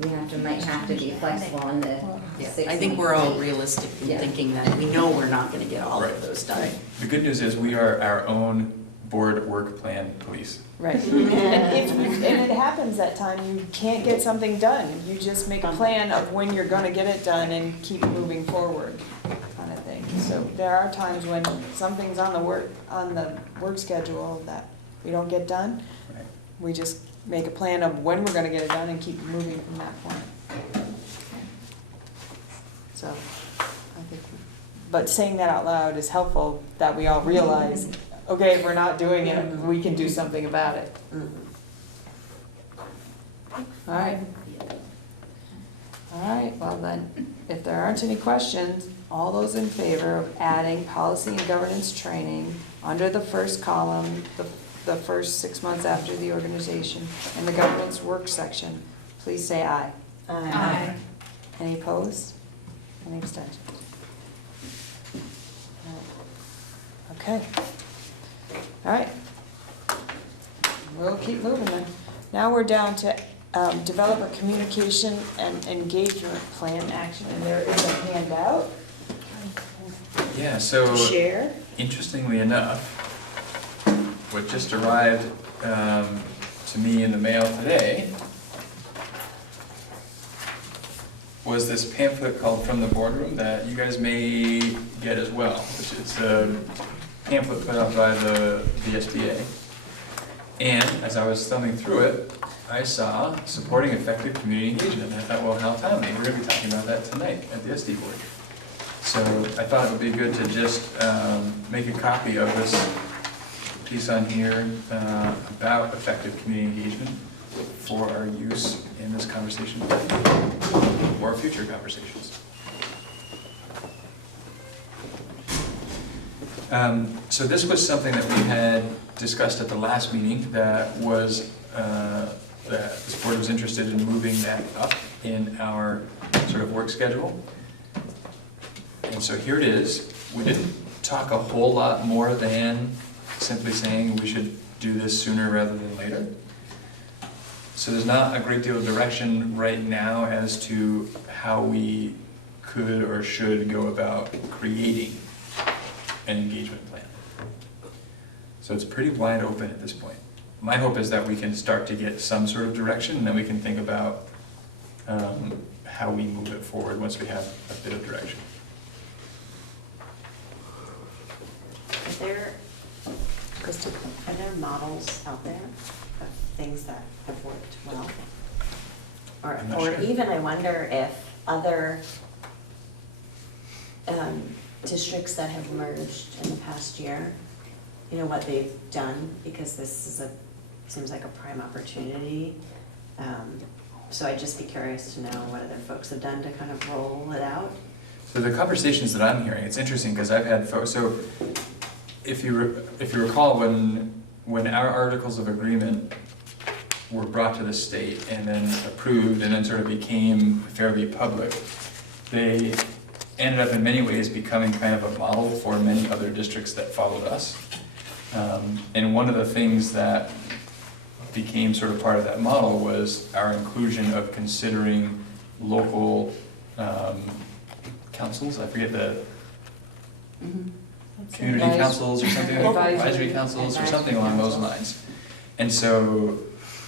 flexible in the Yeah, 6 I think months. we're all realistic in Yeah. thinking that we know we're not gonna get all Right. of those done. The good news is we are our own board work plan police. Right. And it happens that time you can't get something done, you just make a plan of when you're gonna get it done and keep moving forward, kind of thing. So there are times when something's on the work schedule that we don't get done. Right. We just make a plan of when we're gonna get it done and keep moving from that point. So, I think, but saying that out loud is helpful, that we all realize, okay, if we're not doing it, we can do something about it. All right. All right, well then, if there aren't any questions, all those in favor of adding policy and governance training under the first column, the first 6 months after the organization, in the governance work section, please say aye. Aye. Any opposed? Any abstentions? Okay. All right. We'll keep moving then. Now we're down to develop a communication and engagement plan action, and there is a handout Yeah, so. to share. Interestingly enough, what just arrived to me in the mail today was this pamphlet called From the Boardroom that you guys may get as well. It's a pamphlet put out by the SBA. And as I was thumbing through it, I saw supporting effective community engagement. And I thought, well, how timely. We're going to be talking about that tonight at the SD board. So I thought it would be good to just make a copy of this piece on here about effective community engagement for our use in this conversation or future conversations. So this was something that we had discussed at the last meeting that was that this board was interested in moving that up in our sort of work schedule. And so here it is. We didn't talk a whole lot more than simply saying we should do this sooner rather than later. So there's not a great deal of direction right now as to how we could or should go about creating an engagement plan. So it's pretty wide open at this point. My hope is that we can start to get some sort of direction, and then we can think about how we move it forward once we have a bit of direction. Are there models out there of things that have worked well? I'm not Or sure. even I wonder if other districts that have merged in the past year, you know, what they've done, because this is seems like a prime opportunity. So I'd just be curious to know what other folks have done to kind of roll it out. So the conversations that I'm hearing, it's interesting because I've had folks, so if you recall when our articles of agreement were brought to the state and then approved and then sort of became fairly public, they ended up in many ways becoming kind of a model for many other districts that followed us. And one of the things that became sort of part of that model was our inclusion of considering local councils. I forget the community councils or something, advisory councils or something along those lines. And so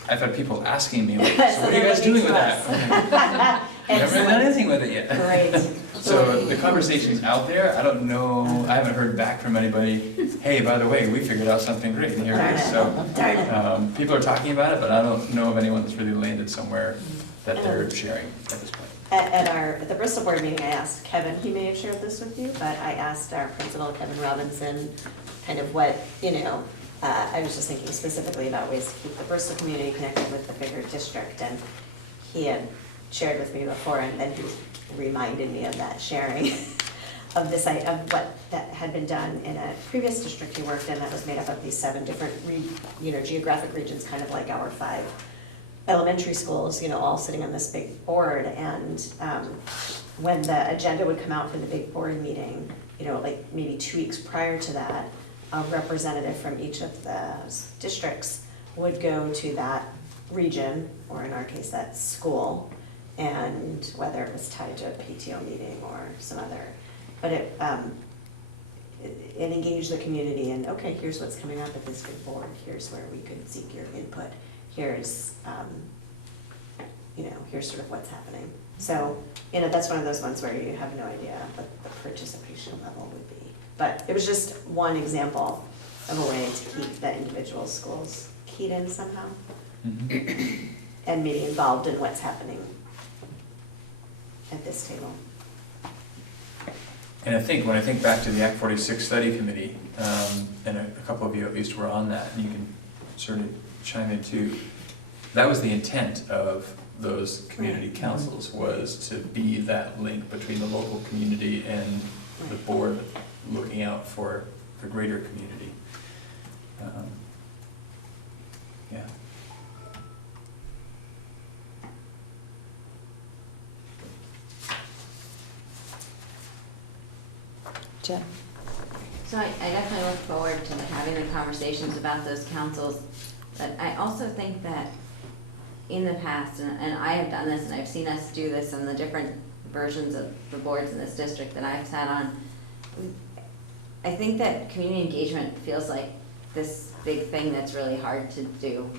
I've had people asking me, like, so what are you guys doing with that? We haven't really done anything with it yet. Great. So the conversation's out there. I don't know, I haven't heard back from anybody, hey, by the way, we figured out something great, and here it is. So people are talking about it, but I don't know of anyone that's really landed somewhere that they're sharing at this point. At the Bristol board meeting, I asked Kevin, he may have shared this with you, but I asked our principal, Kevin Robinson, kind of what, I was just thinking specifically about ways to keep the Bristol community connected with the bigger district, and he had shared with me before, and then he reminded me of that sharing of this, of what that had been done in a previous district he worked in that was made up of these 7 different, geographic regions, kind of like our 5 elementary schools, all sitting on this big board. And when the agenda would come out for the big board meeting, like maybe 2 weeks prior to that, a representative from each of the districts would go to that region, or in our case, that school, and whether it was tied to a PTO meeting or some other, but and engage the community and, okay, here's what's coming up at this big board, here's where we could seek your input, here's, here's sort of what's happening. So, that's one of those ones where you have no idea what the participation level would be. But it was just one example of a way to keep the individual schools keyed in somehow Mhm. and maybe involved in what's happening at this table. And I think, when I think back to the Act 46 Study Committee, and a couple of you at least were on that, and you can sort of chime in too, that was the intent of those community councils, was to be that link between the local community and the board, looking out for the greater community. Yeah. Jen? So I definitely look forward to having the conversations about those councils, but I also think that in the past, and I have done this, and I've seen us do this in the different versions of the boards in this district that I've sat on, I think that community engagement feels like this big thing that's really hard to do.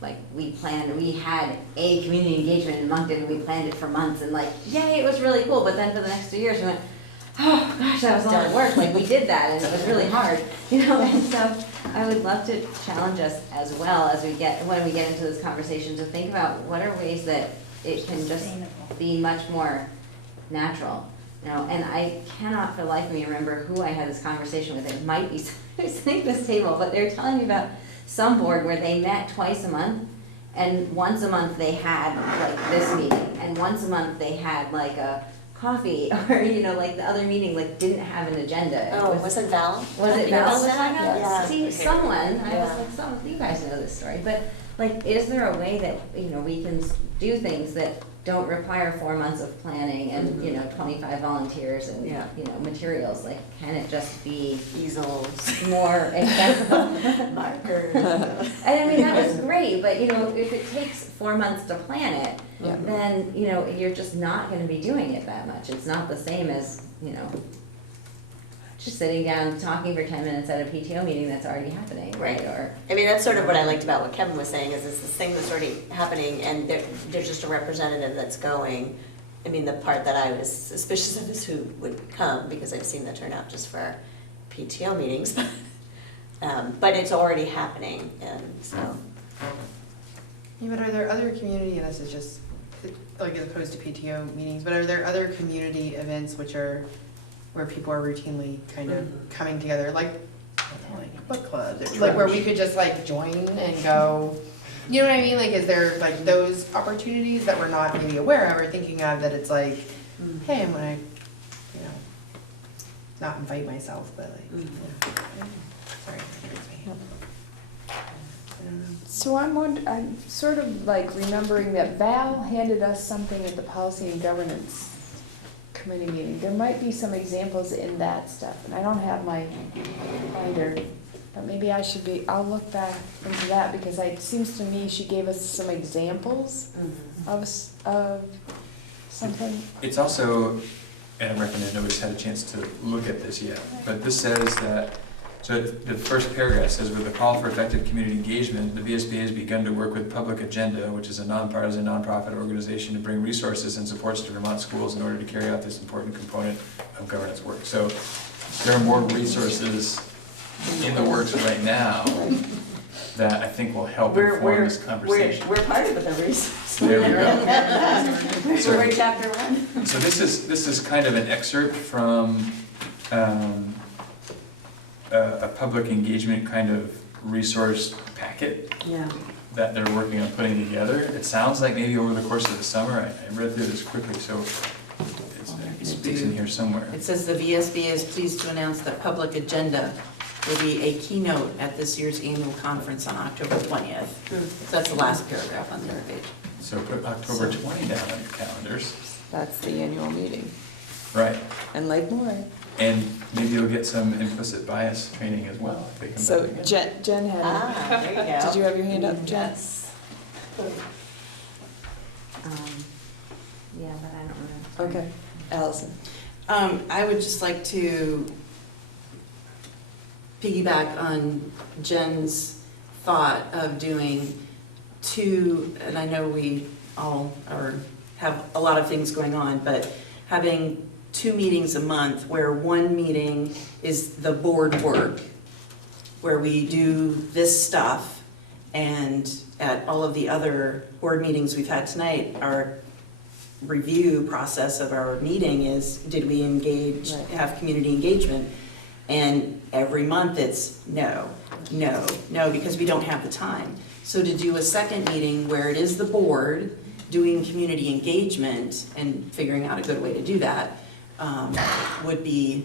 Like we had a community engagement in Moncton, and we planned it for months, and like, yay, it was really cool, but then for the next 2 years, we went, oh gosh, that was a lot of work, like we did that, and it was really hard, and so I would love to challenge us as well as when we get into this conversation, to think about what are ways that it can just be much more natural, and I cannot for the life of me remember who I had this conversation with. It might be sitting at this table, but they're telling me about some board where they met twice a month, and once a month they had like this meeting, and once a month they had like a coffee, or like the other meeting like didn't have an agenda. Was it Val? Was it Val? Yeah. See, someone, I was like, some of you guys know this story, but like, is there a way that, we can do things that don't require 4 months of planning and, 25 volunteers and, Yeah. Materials? Like, can it just be Easels. more accessible? Markers. And I mean, that was great, but if it takes 4 months to plan it, Yeah. then, you're just not gonna be doing it that much. It's not the same as, just sitting down, talking for 10 minutes at a PTO meeting that's already happening, right? Right. Or, I mean, that's sort of what I liked about what Kevin was saying, is it's this thing that's already happening, and there's just a representative that's going. I mean, the part that I was suspicious of is who would come, because I've seen the turnout just for PTO meetings. But it's already happening, and so. Yeah, but are there other community, and this is just, like, as opposed to PTO meetings, but are there other community events where people are routinely kind of coming together, like, I don't know, like book clubs, or like where we could just like join and go, you know what I mean? Like, is there like those opportunities that we're not maybe aware of or thinking of, that it's like, hey, I'm gonna, not invite myself, but like, sorry, I don't know. So I'm sort of like remembering that Val handed us something at the Policy and Governance Committee meeting. There might be some examples in that stuff, and I don't have my binder, but maybe I'll look back into that, because it seems to me she gave us some examples of something. It's also, and I recognize nobody's had a chance to look at this yet, but this says that, so the first paragraph says, with a call for effective community engagement, the VSBA has begun to work with Public Agenda, which is a nonpartisan nonprofit organization, to bring resources and supports to Vermont schools in order to carry out this important component of governance work. So there are more resources in the works right now that I think will help inform this conversation. We're part of the resource. There we go. We're in chapter 1. So this is kind of an excerpt from a public engagement kind of resource packet Yeah. that they're working on putting together. It sounds like maybe over the course of the summer. I read through this quickly, so it speaks in here somewhere. It says the VSBA is pleased to announce that Public Agenda will be a keynote at this year's annual conference on October 20th. So that's the last paragraph on the third page. So put October 20 down on your calendars. That's the annual meeting. Right. And Lake Moore. And maybe you'll get some implicit bias training as well if they come So back again. Jen had, There you go. did you have your hand up, Jen? Yes. yeah, but I don't remember. Okay, Allison. I would just like to piggyback on Jen's thought of doing two, and I know we all have a lot of things going on, but having 2 meetings a month where one meeting is the board work, where we do this stuff, and at all of the other board meetings we've had tonight, our review process of our meeting is, did we engage, have community engagement? And every month it's no, because we don't have the time. So to do a second meeting where it is the board doing community engagement and figuring out a good way to do that would be,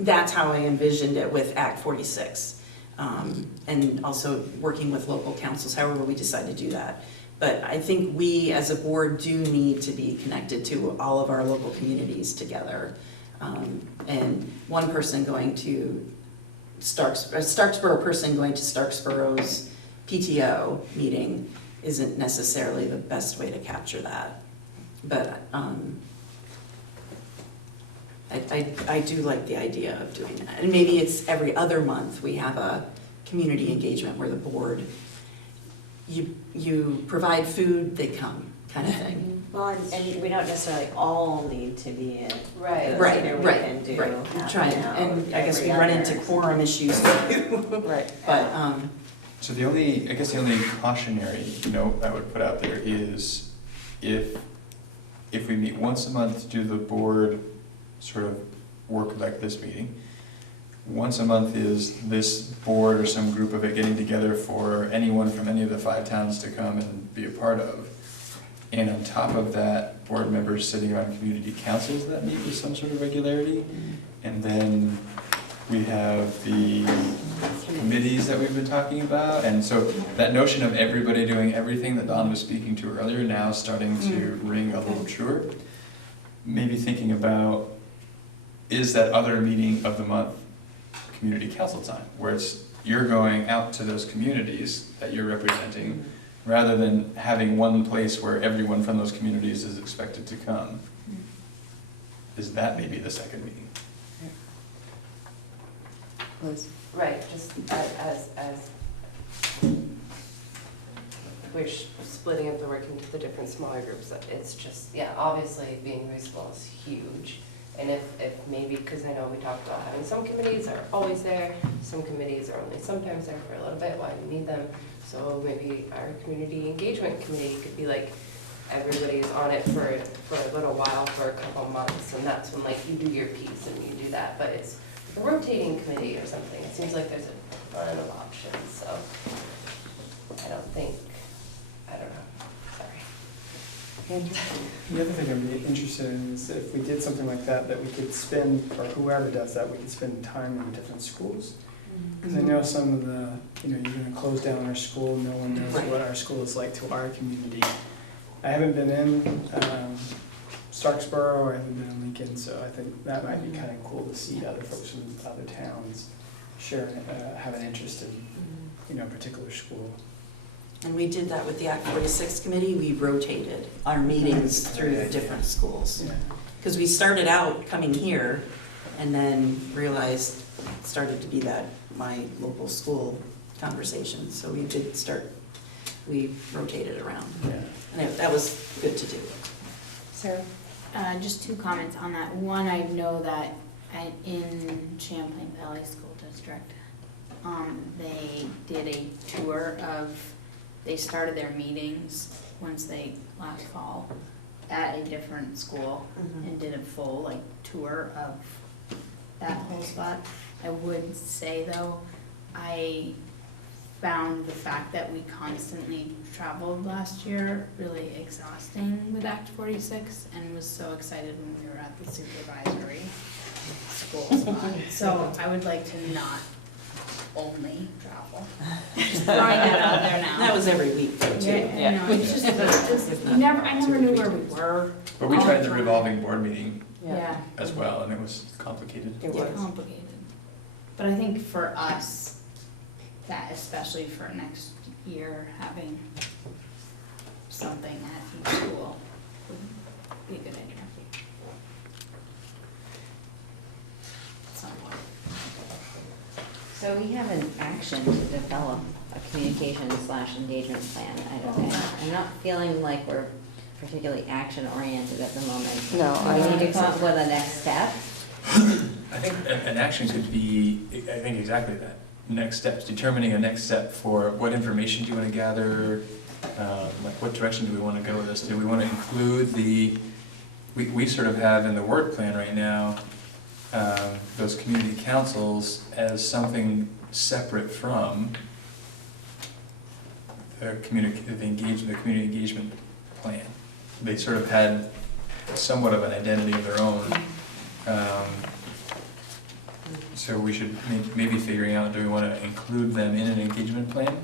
that's how I envisioned it with Act 46. And also working with local councils, however we decide to do that. But I think we as a board do need to be connected to all of our local communities together. And one person going to a Starksboro person going to Starksboro's PTO meeting isn't necessarily the best way to capture that. But I do like the idea of doing that. And maybe it's every other month we have a community engagement where the board, you provide food, they come, kind of thing. Well, and we don't necessarily all need to be in. Right. Right, Either we right, can do right. half Try an hour and I guess we every run other. into quorum issues too. Right. But, So the only cautionary note I would put out there is if we meet once a month to do the board sort of work like this meeting, once a month is this board or some group of it getting together for anyone from any of the 5 towns to come and be a part of. And on top of that, board members sitting on community councils that meet with some sort of regularity. And then we have the committees that we've been talking about. And so that notion of everybody doing everything that Dawn was speaking to earlier now starting to ring a little truer. Maybe thinking about, is that other meeting of the month community council time, where you're going out to those communities that you're representing, rather than having one place where everyone from those communities is expected to come. Is that maybe the second meeting? Liz? Right, just as we're splitting up the work into the different smaller groups, it's just, yeah, obviously being reasonable is huge. And if maybe, because I know we talked about having some committees are always there, some committees are only sometimes there for a little bit while we need them. So maybe our community engagement committee could be like, everybody's on it for a little while, for a couple months, and that's when like you do your piece and you do that. But it's a rotating committee or something. It seems like there's a ton of options, so I don't know, sorry. Andrew? The other thing I'd be interested in is if we did something like that, that we could spend, or whoever does that, we could spend time in different schools. Because I know some of the, you're gonna close down our school, no one knows what our school is like to our community. I haven't been in Starksboro, I haven't been in Lincoln, so I think that might be kind of cool to see other folks from other towns have an interest in, a particular school. and we did that with the Act 46 committee, we rotated our meetings through the different schools. Yeah. Because we started out coming here and then realized it started to be that my local school conversation. So we rotated around. Yeah. And that was good to do. Sarah? Just 2 comments on that. One, I know that in Champlain Valley School District, they did a tour of, they started their meetings last fall at a different school and did a full tour of that whole spot. I would say though, I found the fact that we constantly traveled last year really exhausting with Act 46 and was so excited when we were at the supervisory school spot. So I would like to not only travel. Just throwing that out there now. That was every week though too. Yeah, it's just I never knew where we were. But we tried the revolving board meeting Yeah. as well, and it was complicated. It was. Complicated. But I think for us, that especially for next year, having something at each school would be a good idea. Somewhat. So we have an action to develop a communication/engagement plan. I'm not feeling like we're particularly action-oriented at the moment. No, I We don't need to think come so. up with a next step. I think an action could be, I think exactly that, next steps, determining a next step for what information do you want to gather, like what direction do we want to go with this? Do we want to include we sort of have in the work plan right now, those community councils as something separate from the community engagement plan. They sort of had somewhat of an identity of their own. So we should maybe figuring out, do we want to include them in an engagement plan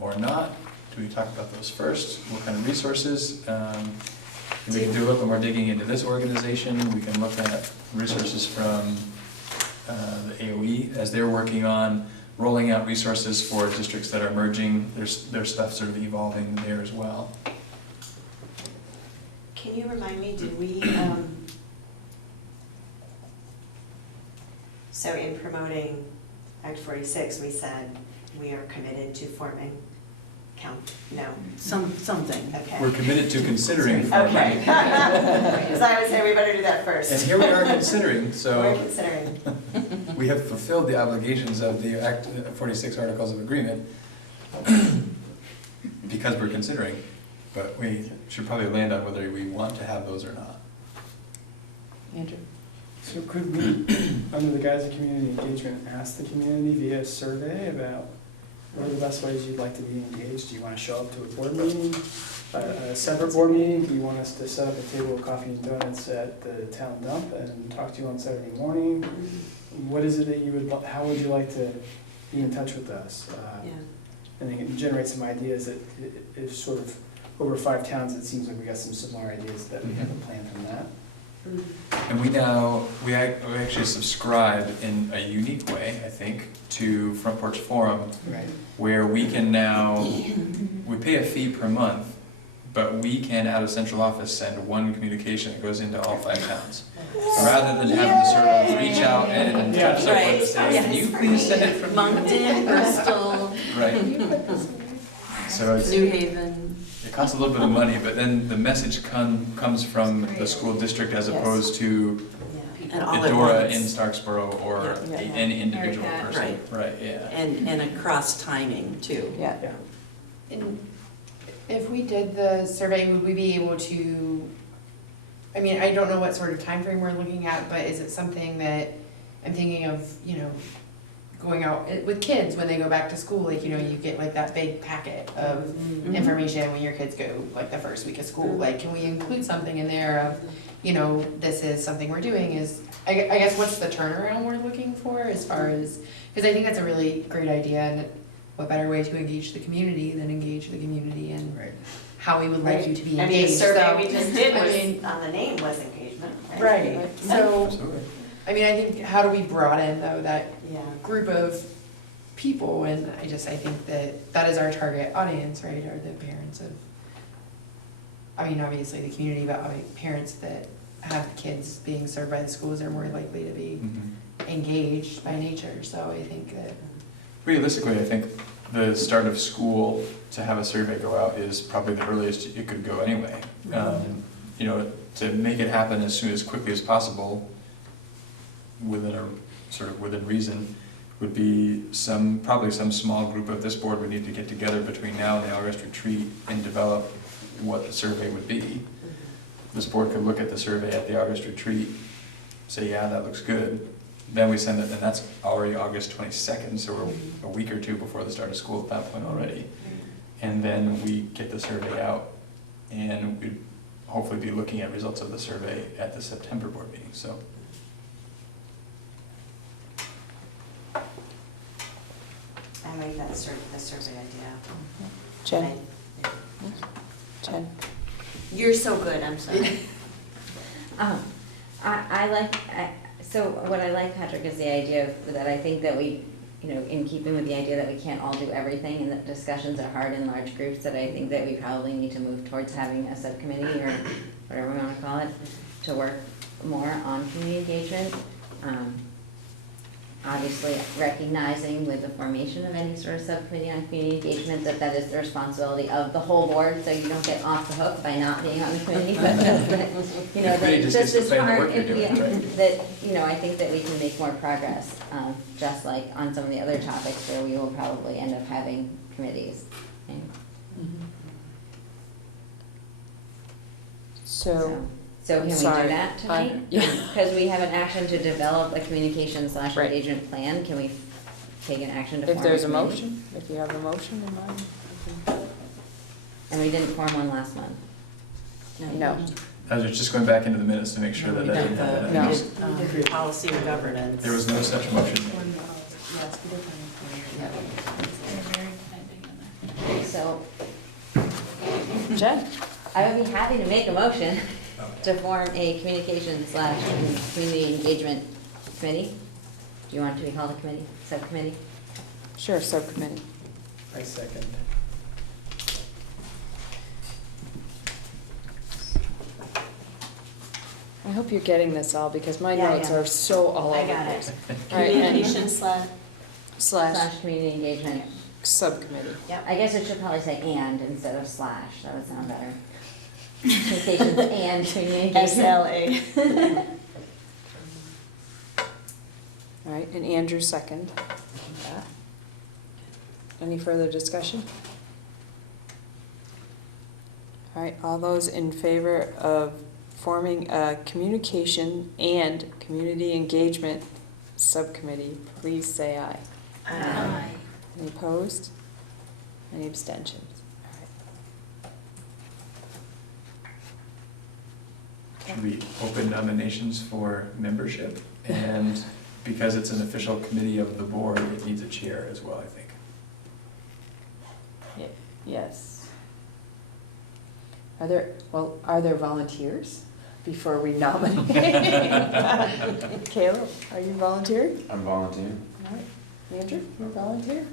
or not? Do we talk about those first? What kind of resources? We can do a little more digging into this organization. We can look at resources from the AOE as they're working on rolling out resources for districts that are merging. Their stuff sort of evolving there as well. Can you remind me, did we, so in promoting Act 46, we said we are committed to forming no, Something. okay. We're committed to considering forming. Okay. Because I would say we better do that first. And here we are considering, We're so considering. we have fulfilled the obligations of the Act 46 Articles of Agreement because we're considering, but we should probably land on whether we want to have those or not. Andrew? So could we, under the guise of community engagement, ask the community via survey about what are the best ways you'd like to be engaged? Do you want to show up to a board meeting, a separate board meeting? Do you want us to set up a table of coffee and donuts at the town dump and talk to you on Saturday morning? What is it that you would, how would you like to be in touch with us? Yeah. And then generate some ideas that if sort of over 5 towns, it seems like we got some similar ideas that we have a plan from that. And we actually subscribe in a unique way, I think, to Front Porch Forum, Right. where we can now, we pay a fee per month, but we can, out of central office, send one communication that goes into all 5 towns. Rather than having to sort of reach out and touch someone and say, can you please send it from Moncton, Bristol, Right. So it's, New Haven. it costs a little bit of money, but then the message comes from the school district as opposed to And all at Edora once. in Starksboro or Yeah. any individual Erica. person. Right. Right, yeah. And across timing too. Yeah. And if we did the survey, would we be able to, I mean, I don't know what sort of time frame we're looking at, but is it something that I'm thinking of, going out with kids when they go back to school, like, you get like that big packet of information when your kids go like the first week of school, like, can we include something in there of, this is something we're doing is, I guess what's the turnaround we're looking for as far as, because I think that's a really great idea, and what better way to engage the community than engage the community and Right. how we would like you to be I mean, the engaged. survey So, we just did I was, mean- on the name was engagement, right? Right, so, Absolutely. I mean, I think, how do we broaden though that Yeah. group of people, and I think that is our target audience, right, are the parents of, I mean, obviously the community, but parents that have kids being served by the schools are more likely to be Mhm. engaged by nature, so I think that, Realistically, I think the start of school to have a survey go out is probably the earliest it could go anyway. To make it happen as quickly as possible, within reason, would be probably some small group of this board would need to get together between now and the August retreat and develop what the survey would be. This board could look at the survey at the August retreat, say, yeah, that looks good. Then we send it, and that's already August 22nd, so we're a week or 2 before the start of school at that point already. And then we get the survey out, and we'd hopefully be looking at results of the survey at the September board meeting, so. I like that the survey idea. Jen? I- Jen? You're so good, I'm sorry. So what I like, Patrick, is the idea of, that I think that we, in keeping with the idea that we can't all do everything and that discussions are hard in large groups, that I think that we probably need to move towards having a subcommittee or whatever we want to call it, to work more on community engagement. obviously recognizing with the formation of any sort of subcommittee on community engagement that that is the responsibility of the whole board, so you don't get off the hook by not being on the committee, but that, you know, The committee that just gets this to is plan the hard, work you're doing, right? that, you know, I think that we can make more progress, just like on some of the other topics where we will probably end up having committees. Okay? So, So can we do Sorry, that tonight? yeah. Because we have an action to develop a communication / Right. engagement plan, can we take an action to form if there's a committee? motion, if you have a motion in mind. And we didn't form one last month. No. I was just going back into the minutes to make sure that We that did didn't happen. the, No. we did policy and governance. There was no such motion. So Jen? I would be happy to make a motion to form a communication / community engagement committee. Do you want it to be called a committee, subcommittee? Sure, subcommittee. I second. I hope you're getting this all, because my Yeah, notes yeah. are so all over I the got place. it. All right, and Communication slash Community engagement. subcommittee. I guess it should probably say and instead of /, that would sound better. Communications and community engagement. SLA. All right, and Andrew second. Any further discussion? All right, all those in favor of forming a communication and community engagement subcommittee, please say aye. Any opposed? Any abstentions? All Should we open nominations for membership? And because it's an official committee of the board, it needs a chair as well, I think. right. Yes. Are there volunteers before we nominate? Caleb, are you volunteering? I'm volunteering. All right. Andrew, you volunteer?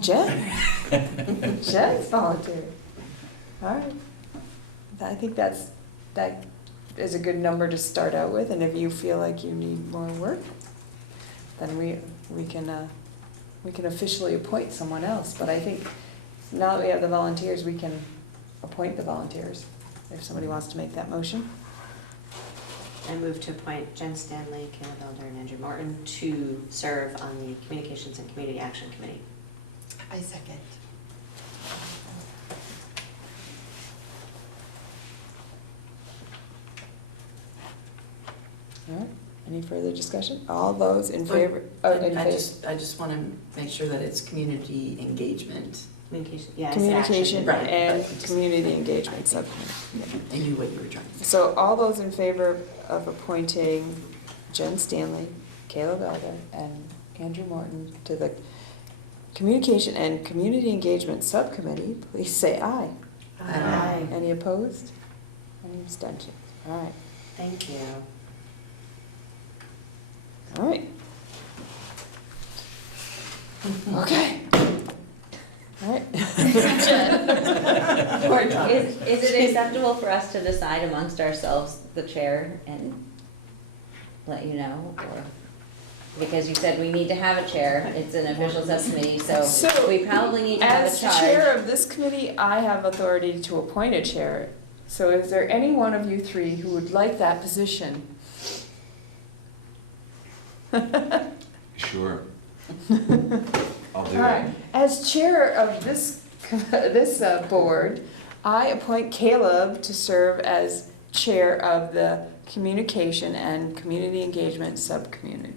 Jen? Jen's volunteering. All right. I think that is a good number to start out with, and if you feel like you need more work, then we can officially appoint someone else. But I think now that we have the volunteers, we can appoint the volunteers, if somebody wants to make that motion. I move to appoint Jen Stanley, Caleb Elder, and Andrew Morton to serve on the Communications and Community Action Committee. I second. All right, any further discussion? All those in favor? Oh, in I favor. just want to make sure that it's community engagement. Communication, yeah, I said Communication action. Right, and but just- community engagement subcommittee. I knew what you were trying to say. So all those in favor of appointing Jen Stanley, Caleb Elder, and Andrew Morton to the Communication and Community Engagement Subcommittee, please say aye. Aye. Any opposed? Any abstentions? All right, Thank you. all right. Okay. All right. We're done. Is it acceptable for us to decide amongst ourselves the chair and let you know, or? Because you said we need to have a chair, it's an official subcommittee, so So, we probably need to have a As charge. chair of this committee, I have authority to appoint a chair. So is there any one of you three who would like that position? Sure. I'll do All right, it. as chair of this board, I appoint Caleb to serve as chair of the Communication and Community Engagement Subcommittee.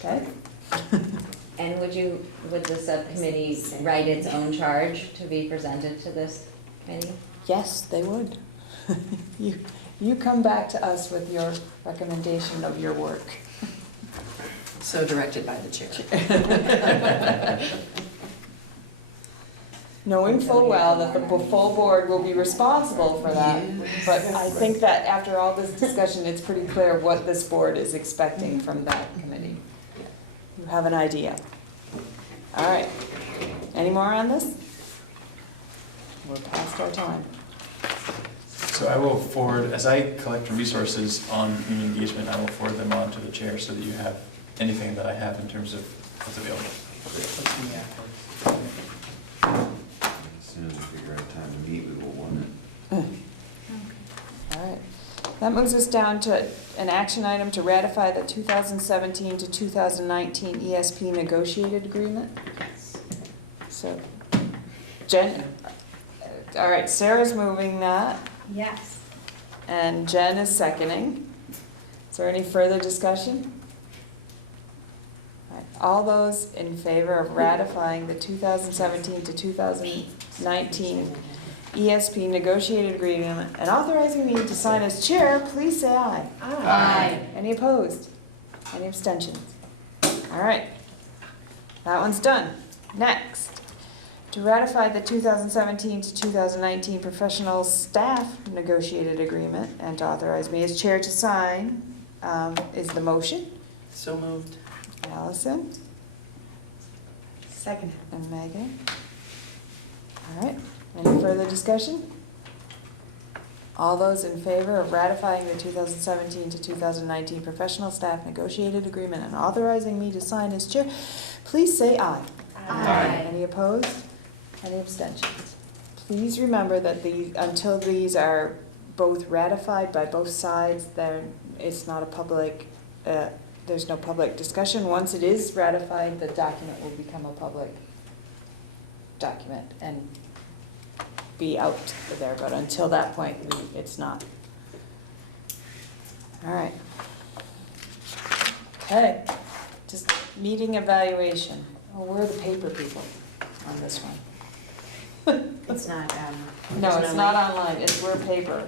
Okay? And would the subcommittee write its own charge to be presented to this committee? Yes, they would. You come back to us with your recommendation of your work. So directed by the chair. Knowing full well that the full board will be responsible for that. But I think that after all this discussion, it's pretty clear what this board is expecting from that committee. You have an idea. All right. Any more on this? We're past our time. So I will forward, as I collect resources on community engagement, I will forward them on to the chair so that you have anything that I have in terms of what's available. Let's meet afterwards. As soon as we figure out a time to meet, we will want it. All right. That moves us down to an action item to ratify the 2017 to 2019 ESP negotiated agreement. So, Jen, all right, Sarah's moving that, Yes. and Jen is seconding. Is there any further discussion? All right, all those in favor of ratifying the 2017 to 2019 ESP negotiated agreement and authorizing me to sign as chair, please say aye. Aye. Any opposed? Any abstentions? All right, that one's done. Next, to ratify the 2017 to 2019 professional staff negotiated agreement and to authorize me as chair to sign is the motion. So moved. Allison Second. and Megan. All right, any further discussion? All those in favor of ratifying the 2017 to 2019 professional staff negotiated agreement and authorizing me to sign as chair, please say aye. Aye. Any opposed? Any abstentions? Please remember that until these are both ratified by both sides, it's not a public, there's no public discussion. Once it is ratified, the document will become a public document and be out there, but until that point, it's not. All right. Okay, just meeting evaluation. Oh, we're the paper people on this one. It's not, No, there's it's no not link. online, it's we're paper.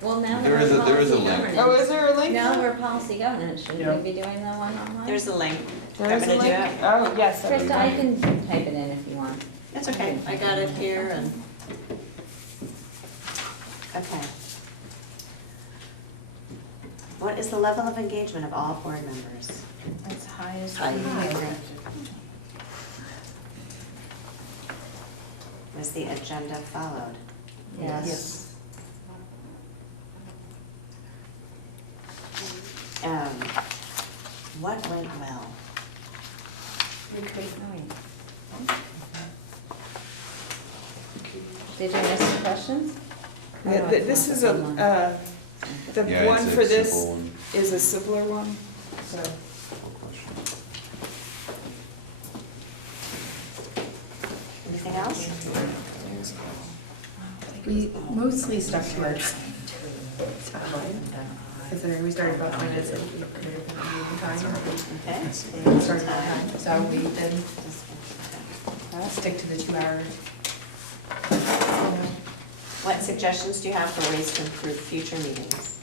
Well, now that There is we're a policy link. governance. Oh, is there a link? Now we're policy governance, shouldn't Yeah. we be doing the one online? There's a link. There I'm is a gonna do link? it. Oh, yes. that'd be Krista, I fine. can type it in if you want. That's okay, I got it here and. Okay. What is the level of engagement of all board members? As high as. High. Was the agenda followed? Yes. What went well? Did you miss the questions? Yeah, this is the Yeah, one it's a for this simple one. is a simpler one, so. Anything else? We mostly stuck to our time, considering we started about 20 minutes late, we committed to the meeting time. Okay. We started on time, so we did stick to the 2 hours. What suggestions do you have for ways to improve future meetings?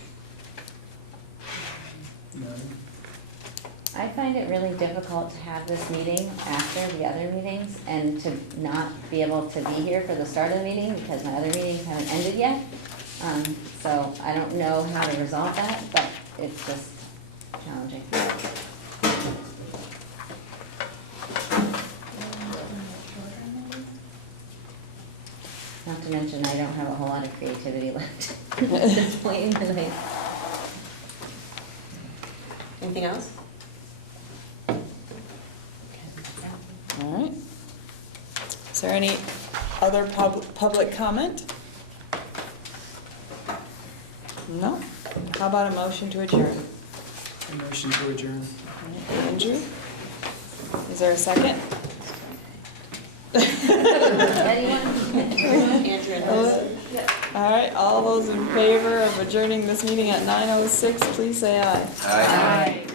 I find it really difficult to have this meeting after the other meetings and to not be able to be here for the start of the meeting because my other meetings haven't ended yet. So I don't know how to resolve that, but it's just challenging. Not to mention, I don't have a whole lot of creativity left at this point in the night. Anything else? All right. Is there any other public comment? No? How about a motion to adjourn? A motion to adjourn. Andrew? Is there a second? Anyone? Andrew and Liz? All right, all those in favor of adjourning this meeting at 9:06, please say aye. Aye.